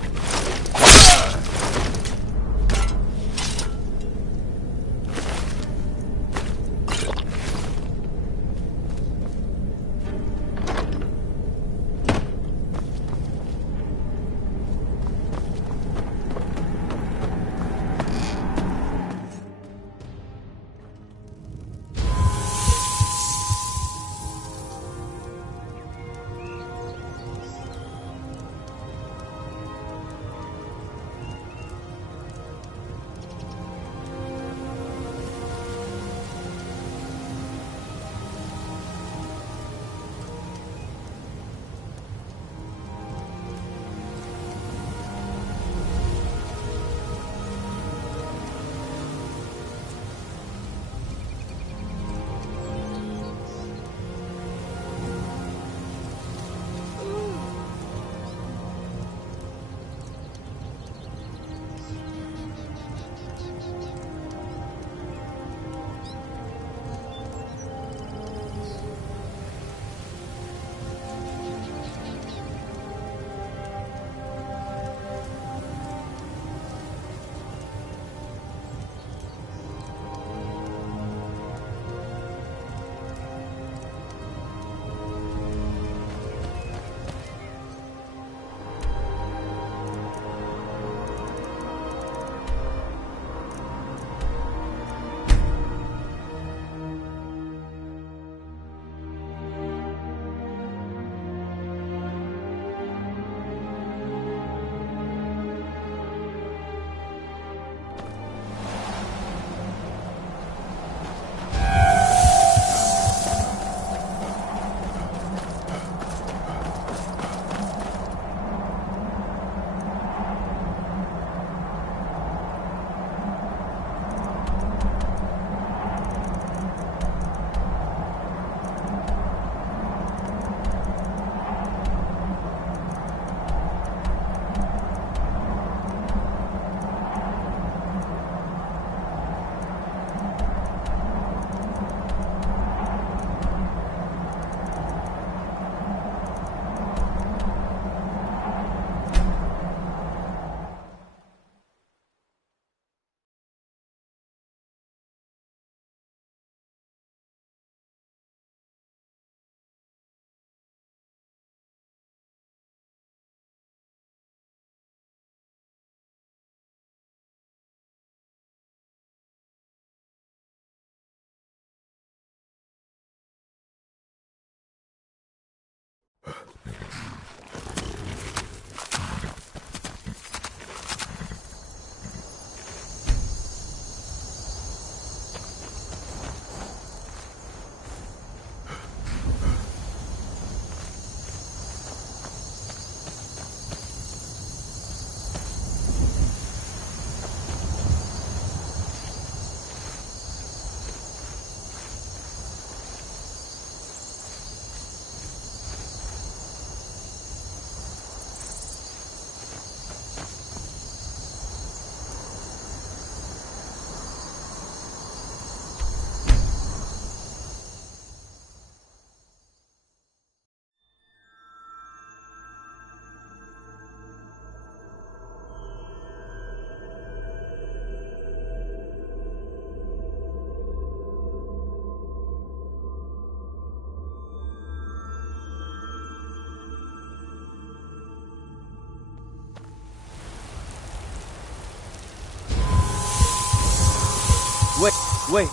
Wait.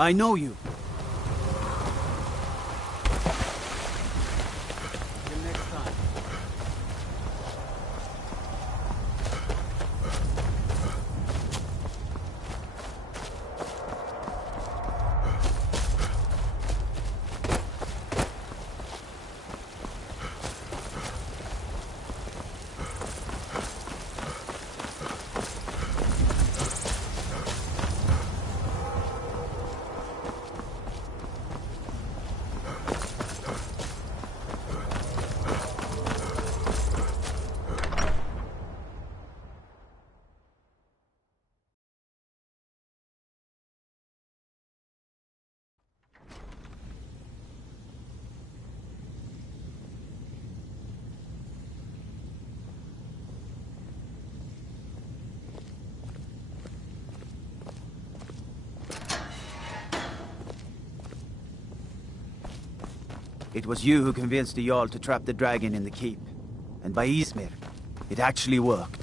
I know you. Till next time. It was you who convinced the Jarl to trap the dragon in the keep. And by Izmir, it actually worked.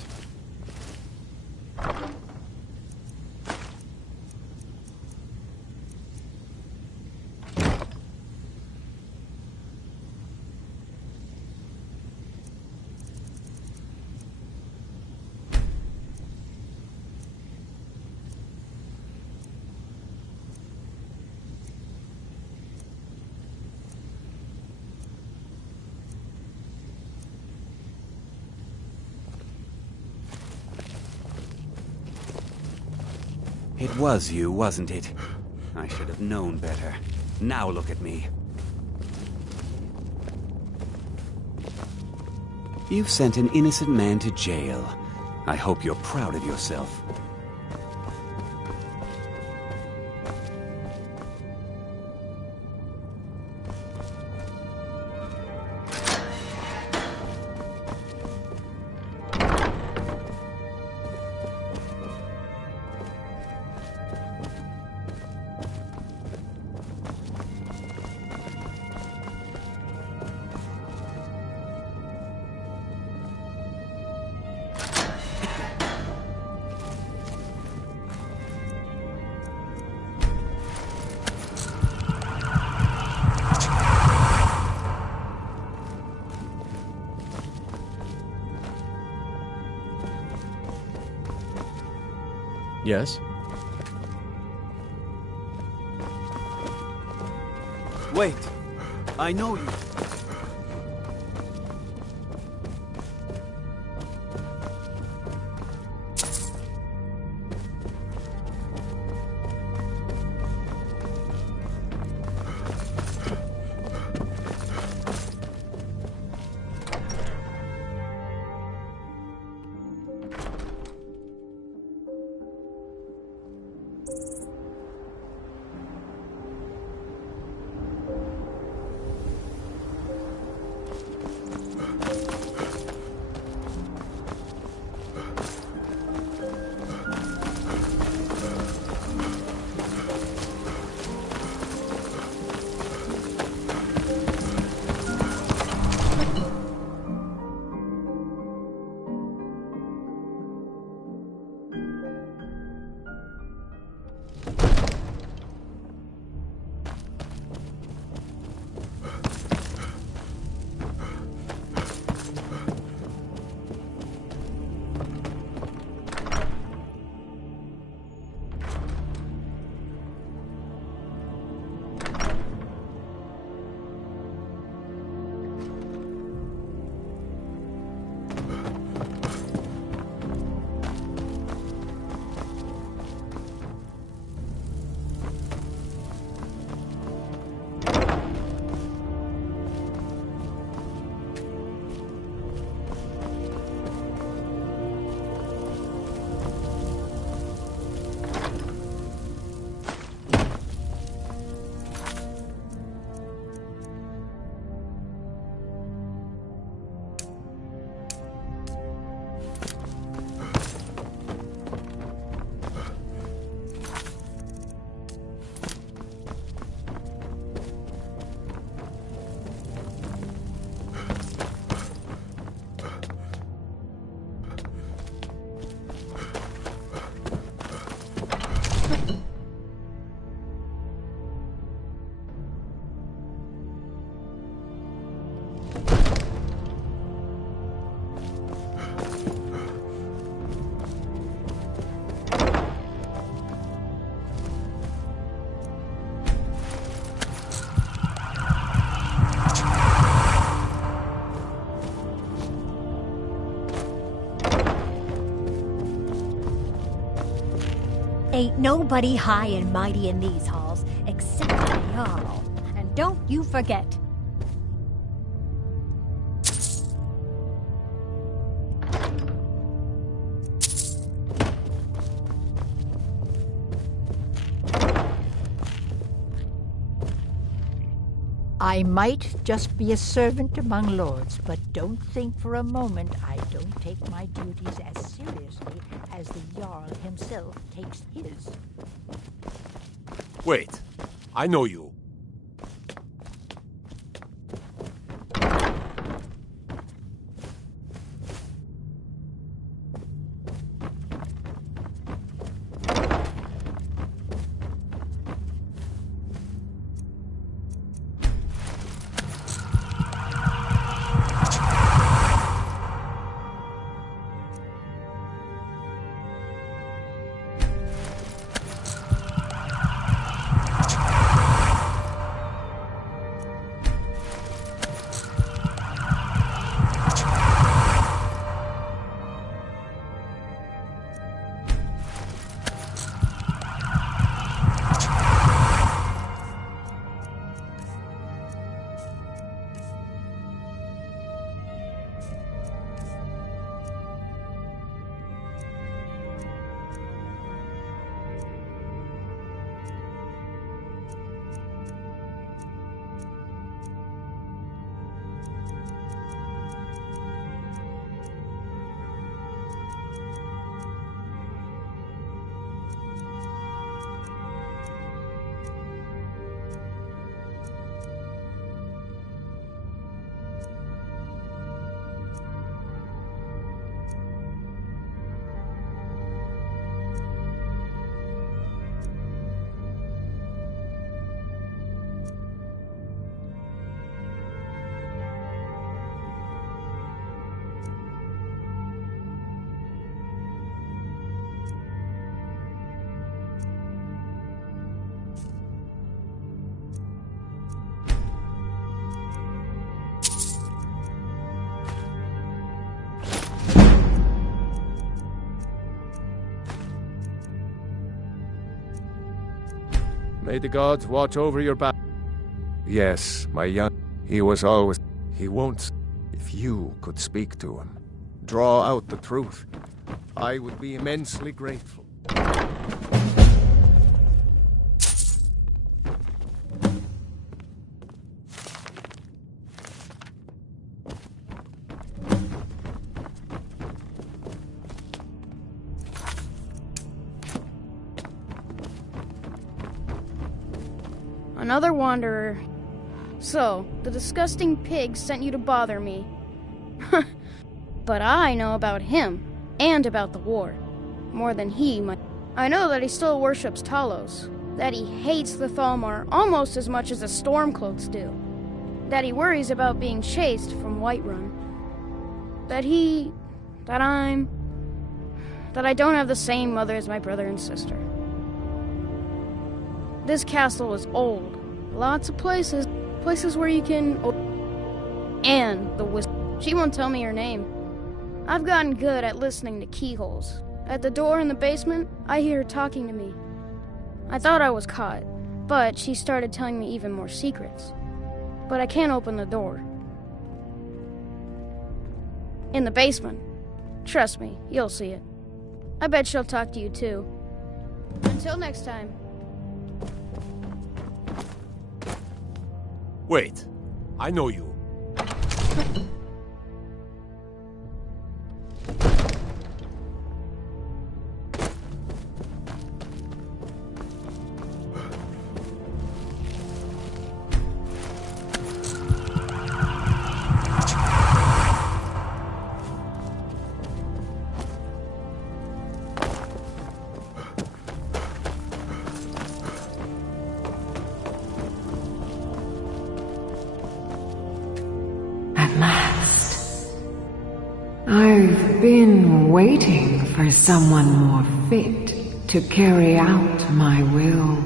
It was you, wasn't it? I should have known better. Now look at me. You've sent an innocent man to jail. I hope you're proud of yourself. Yes? Wait! I know you! Ain't nobody high and mighty in these halls except the Jarl. And don't you forget. I might just be a servant among lords, but don't think for a moment I don't take my duties as seriously as the Jarl himself takes his. Wait, I know you. May the gods watch over your back. Yes, my young... He was always... He won't... If you could speak to him, draw out the truth, I would be immensely grateful. Another wanderer. So, the disgusting pig sent you to bother me. But I know about him, and about the war. More than he might. I know that he still worships Talos. That he hates the Thalmor almost as much as the Stormcloaks do. That he worries about being chased from Whiterun. That I don't have the same mother as my brother and sister. This castle is old. Lots of places where you can... And the whistle. She won't tell me her name. I've gotten good at listening to keyholes. At the door in the basement, I hear her talking to me. I thought I was caught, but she started telling me even more secrets. But I can't open the door. In the basement. Trust me, you'll see it. I bet she'll talk to you too. Until next time. Wait, I know you. I've been waiting for someone more fit to carry out my will.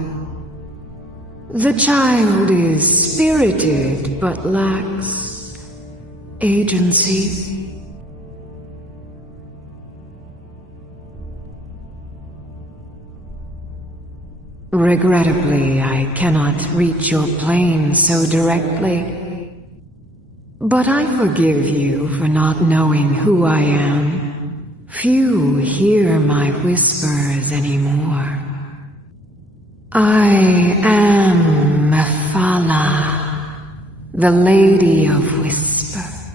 The child is spirited but lacks agency. Regrettably, I cannot reach your plane so directly. But I forgive you for not knowing who I am. Few hear my whispers anymore. I am Mephala, the Lady of Whispers.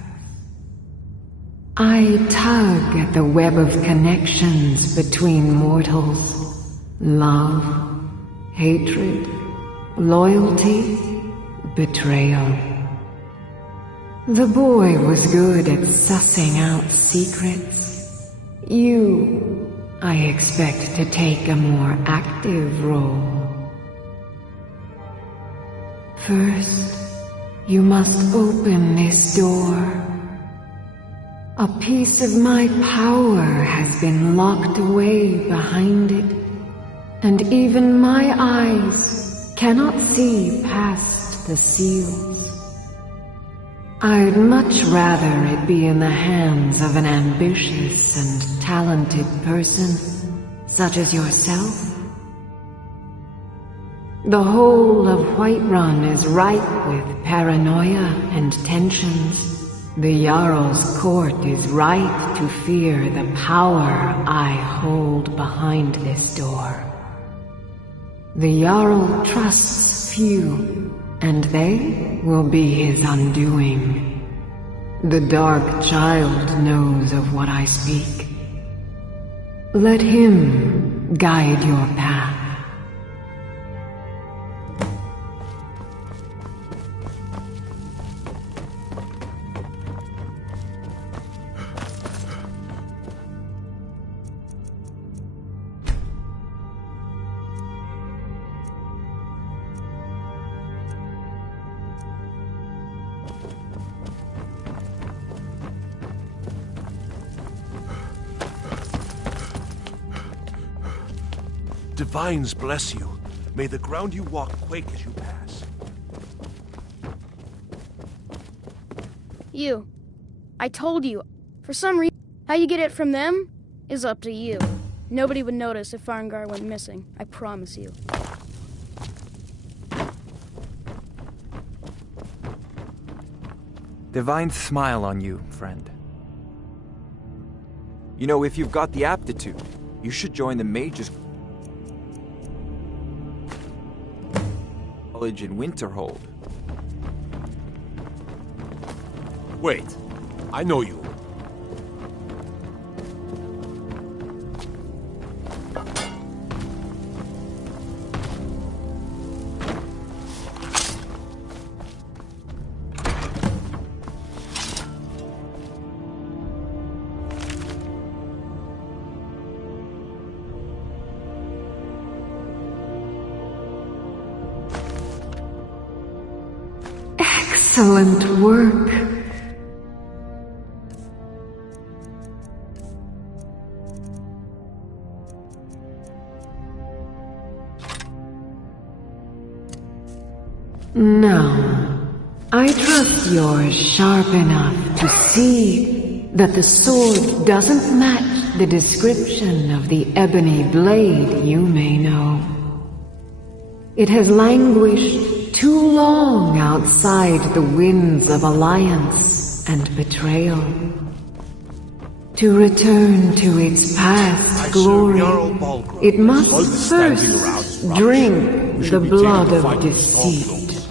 I tug at the web of connections between mortals. Love, hatred, loyalty, betrayal. The boy was good at sussing out secrets. You, I expect to take a more active role. First, you must open this door. A piece of my power has been locked away behind it, and even my eyes cannot see past the seals. I'd much rather it be in the hands of an ambitious and talented person, such as yourself. The whole of Whiterun is ripe with paranoia and tensions. The Jarl's court is right to fear the power I hold behind this door. The Jarl trusts few, and they will be his undoing. The Dark Child knows of what I speak. Let him guide your path. Divines bless you. May the ground you walk quake as you pass. You. I told you. For some reason, how you get it from them is up to you. Nobody would notice if Farngar went missing. I promise you. Divine smile on you, friend. You know, if you've got the aptitude, you should join the mages college in Winterhold. Wait, I know you. Excellent work. Now, I trust you're sharp enough to see that the sword doesn't match the description of the ebony blade you may know. It has languished too long outside the winds of alliance and betrayal. To return to its past glory, it must first drink the blood of deceit.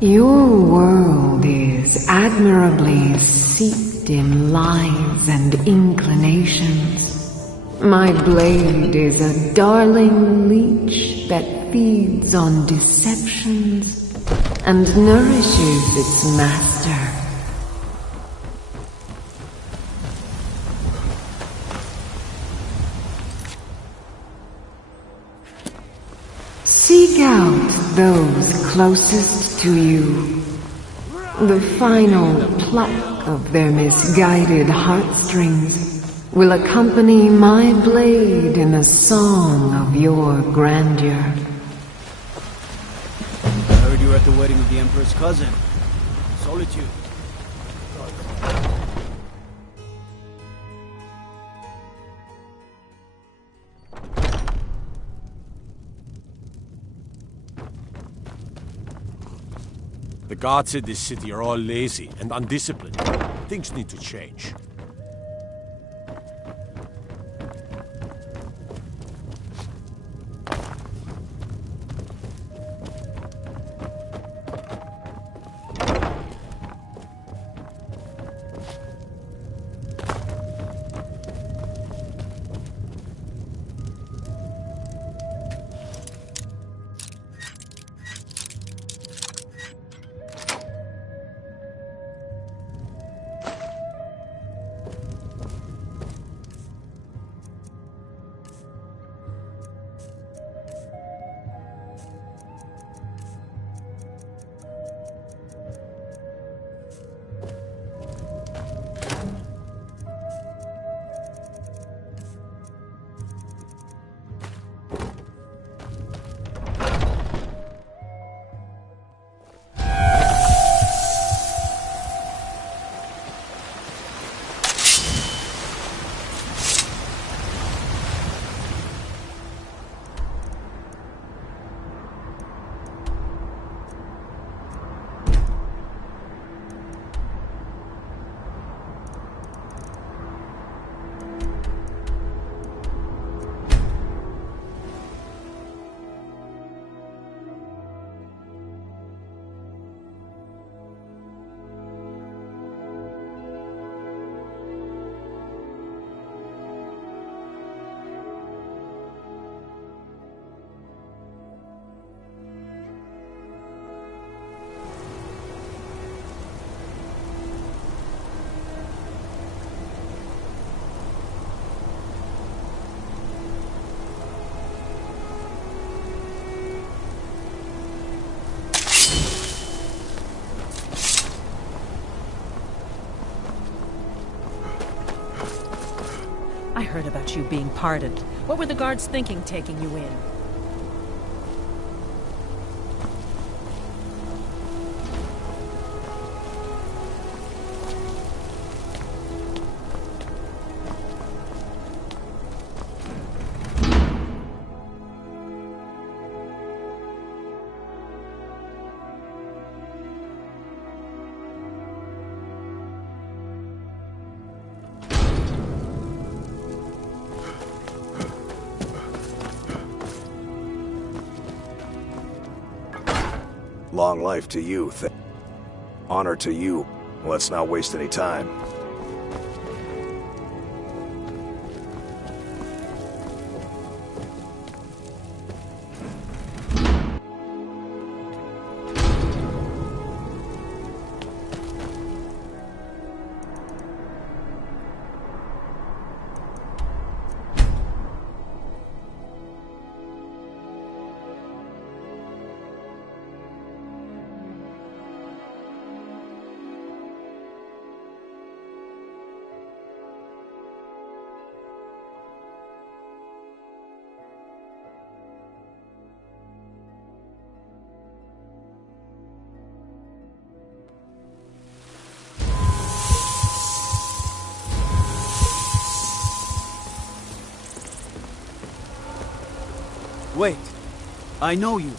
Your world is admirably steeped in lies and inclinations. My blade is a darling leech that feeds on deceptions and nourishes its master. Seek out those closest to you. The final pluck of their misguided heartstrings will accompany my blade in the song of your grandeur. I heard you were at the wedding of the Emperor's cousin. Solitude. The guards in this city are all lazy and undisciplined. Things need to change. I heard about you being pardoned. What were the guards thinking taking you in? Long life to you. Honor to you. Let's not waste any time. Wait, I know you.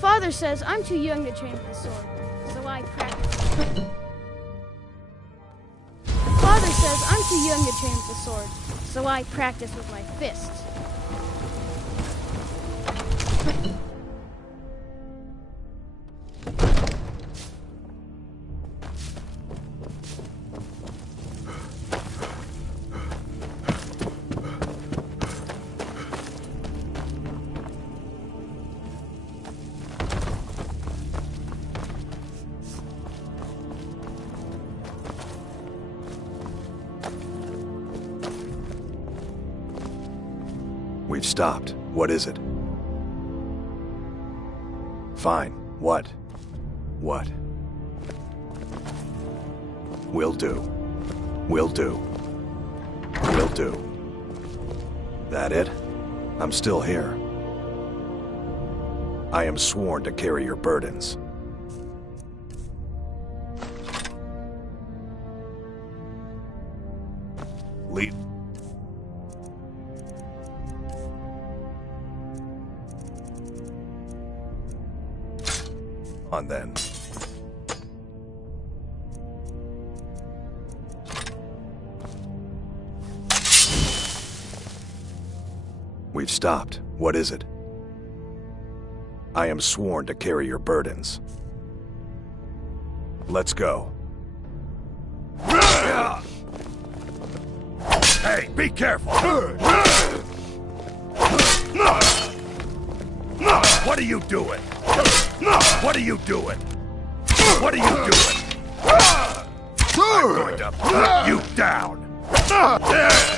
Father says I'm too young to train with the sword, so I practice. Father says I'm too young to train with the sword, so I practice with my fists. We've stopped. What is it? Fine. What? What? Will do. Will do. Will do. That it? I'm still here. I am sworn to carry your burdens. Leave. On then. We've stopped. What is it? I am sworn to carry your burdens. Let's go. Hey, be careful! What are you doing? What are you doing? What are you doing? I'm going to put you down!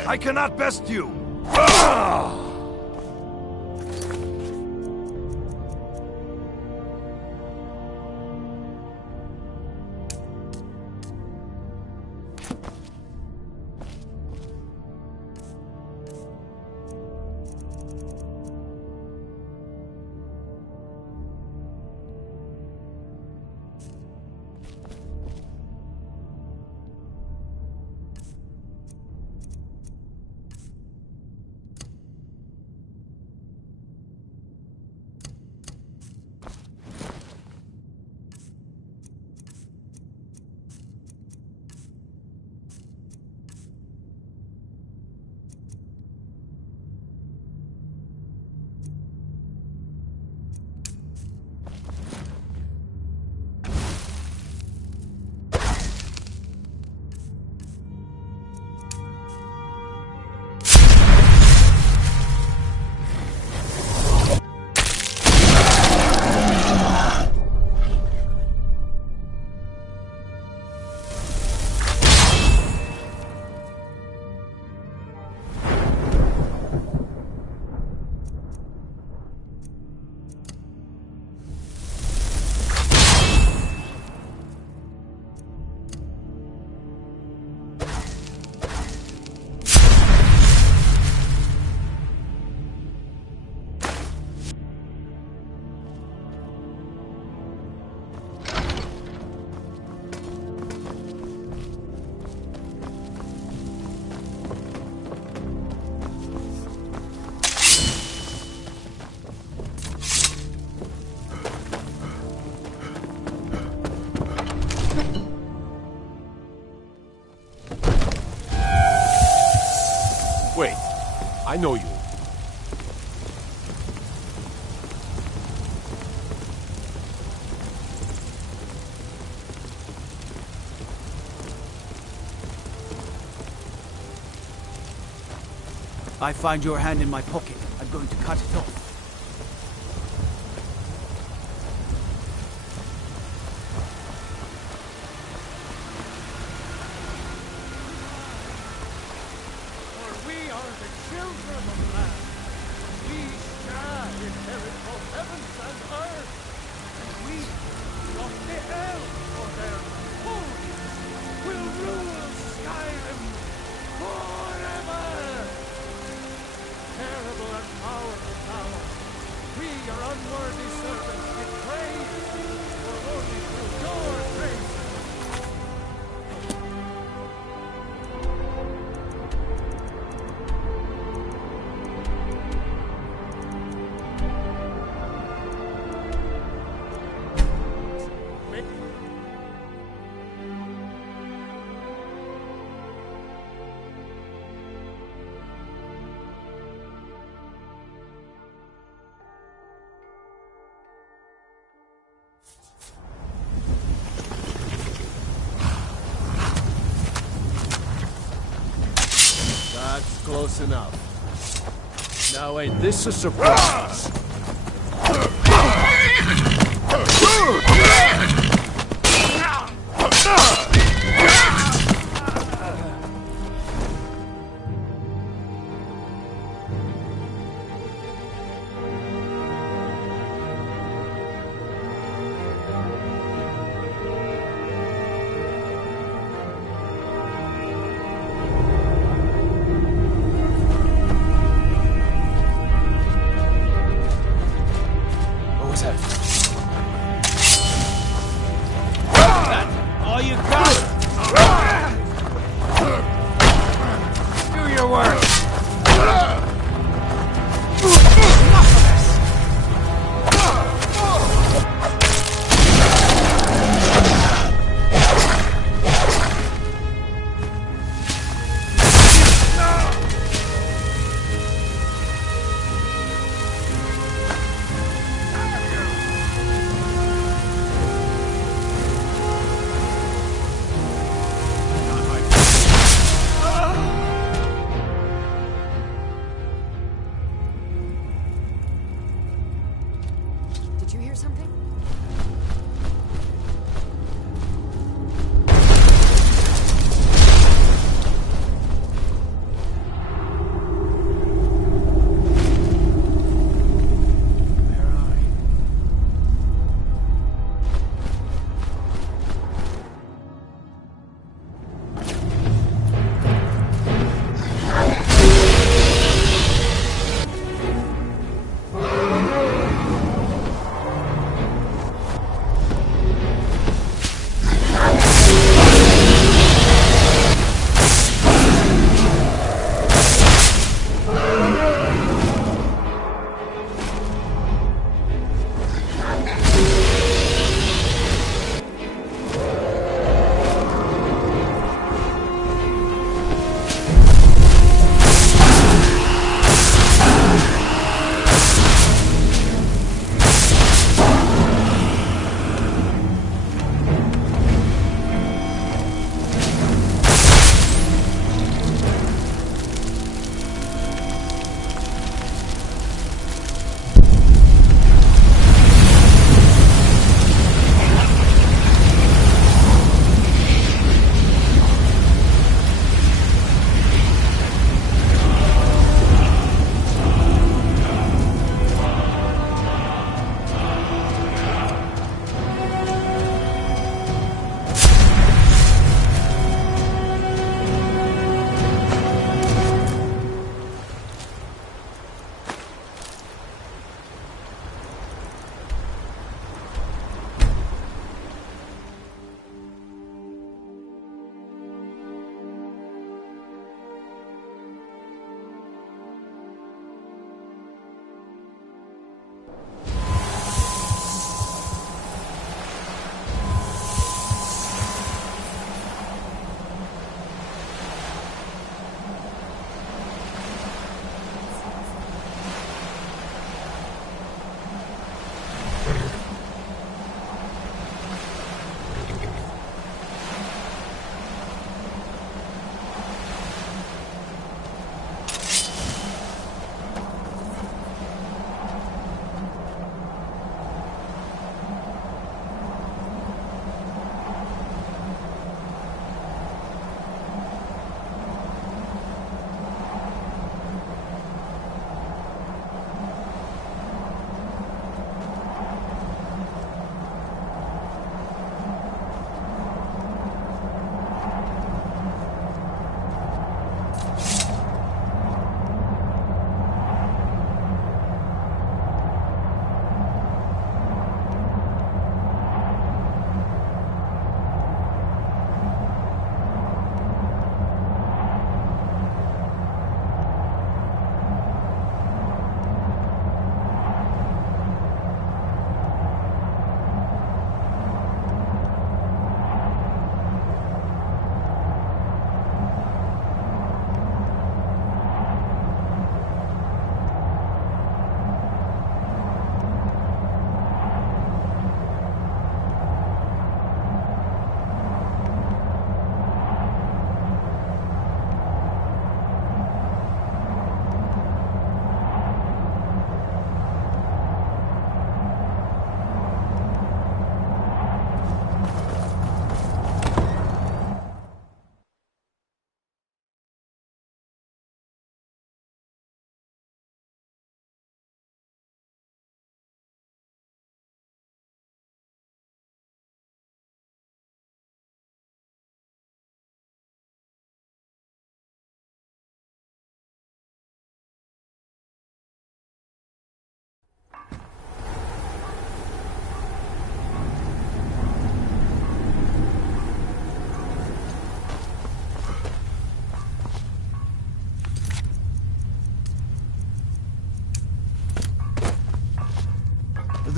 I cannot best you! know you. I find your hand in my pocket. I'm going to cut it off. For we are the children of land. We shall inherit both heavens and earth. And we, not the elves for their holiness, will rule Skyrim forever. Terrible and powerful power, we, your unworthy servants, give praise, for only through your grace. That's close enough. Now ain't this a surprise? What was that? All you got? Do your work. Did you hear something?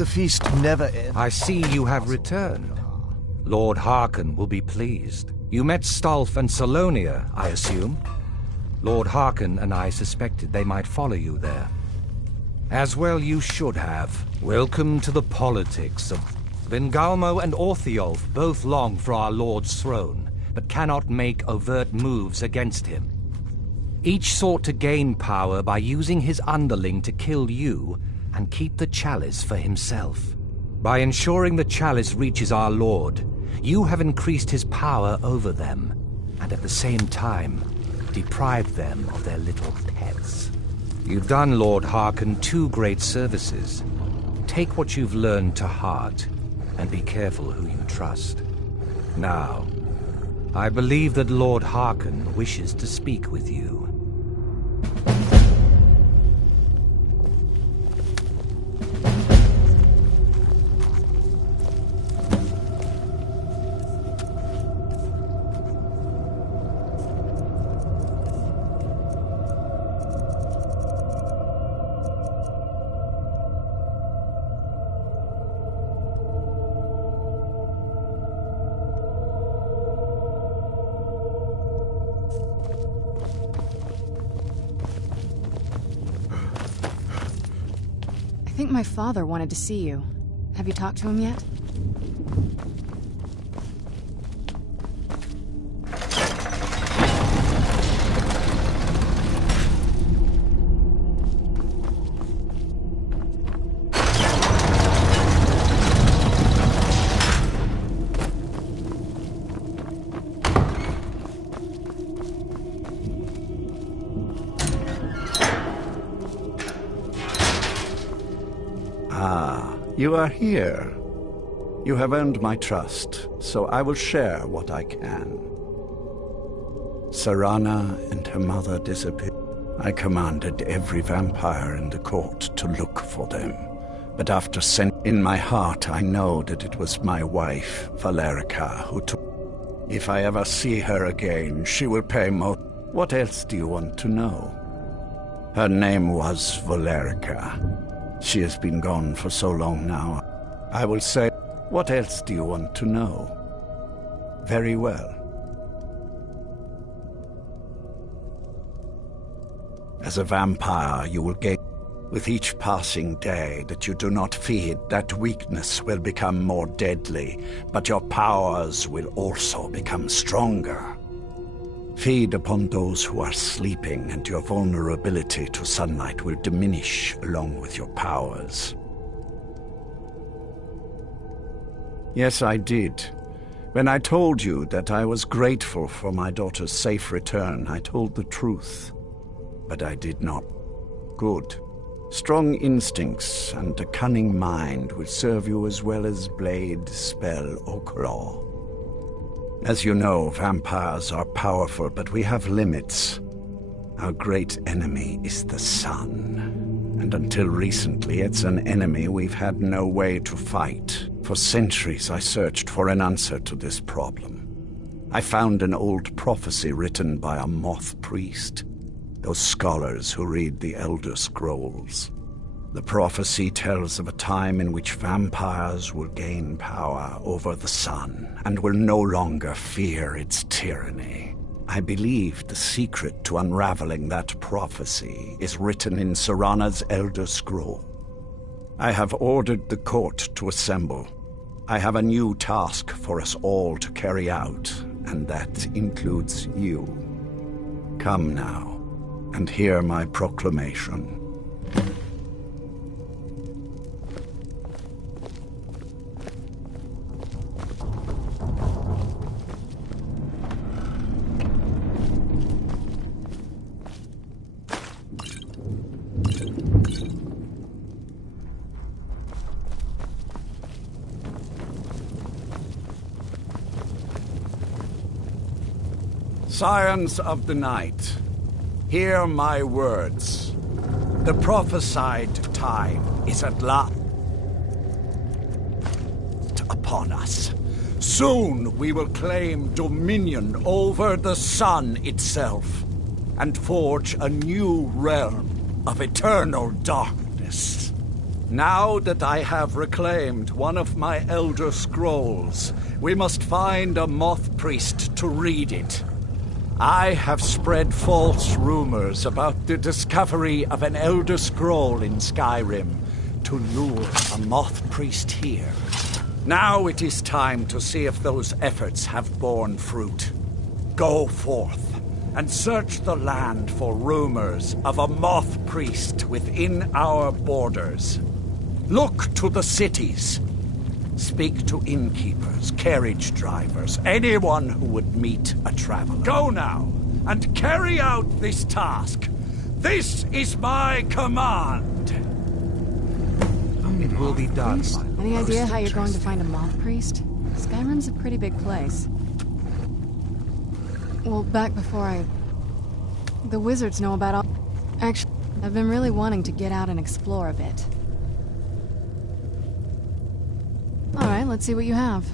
the feast never ends? I see you have returned. Lord Harkon will be pleased. You met Stolf and Salonia, I assume? Lord Harkon and I suspected they might follow you there. As well you should have. Welcome to the politics of... Vingalmo and Orthiolf both long for our Lord's throne, but cannot make overt moves against him. Each sought to gain power by using his underling to kill you and keep the chalice for himself. By ensuring the chalice reaches our Lord, you have increased his power over them, and at the same time, deprived them of their little pets. You've done Lord Harkon 2 great services. Take what you've learned to heart, and be careful who you trust. Now, I believe that Lord Harkon wishes to speak with you. I think my father wanted to see you. Have you talked to him yet? You are here. You have earned my trust, so I will share what I can. Serana and her mother disappeared. I commanded every vampire in the court to look for them. But after in my heart, I know that it was my wife, Valerica, who took... If I ever see her again, she will pay more... What else do you want to know? Her name was Valerica. She has been gone for so long now. I will say, what else do you want to know? Very well. As a vampire, you will gain... With each passing day that you do not feed, that weakness will become more deadly, but your powers will also become stronger. Feed upon those who are sleeping, and your vulnerability to sunlight will diminish along with your powers. Yes, I did. When I told you that I was grateful for my daughter's safe return, I told the truth. But I did not. Good. Strong instincts and a cunning mind will serve you as well as blade, spell, or claw. As you know, vampires are powerful, but we have limits. Our great enemy is the sun. And until recently, it's an enemy we've had no way to fight. For centuries, I searched for an answer to this problem. I found an old prophecy written by a moth priest. Those scholars who read the Elder Scrolls. The prophecy tells of a time in which vampires will gain power over the sun and will no longer fear its tyranny. I believe the secret to unraveling that prophecy is written in Serana's Elder Scroll. I have ordered the court to assemble. I have a new task for us all to carry out, and that includes you. Come now, and hear my proclamation. Scions of the night, hear my words. The prophesied time is at last upon us. Soon we will claim dominion over the sun itself and forge a new realm of eternal darkness. Now that I have reclaimed one of my Elder Scrolls, we must find a moth priest to read it. I have spread false rumors about the discovery of an Elder Scroll in Skyrim to lure a moth priest here. Now it is time to see if those efforts have borne fruit. Go forth and search the land for rumors of a moth priest within our borders. Look to the cities. Speak to innkeepers, carriage drivers, anyone who would meet a traveler. Go now, and carry out this task. This is my command. It will be done. Any idea how you're going to find a moth priest? Skyrim's a pretty big place. Well, back before the wizards know about all... Actually, I've been really wanting to get out and explore a bit. Alright, let's see what you have.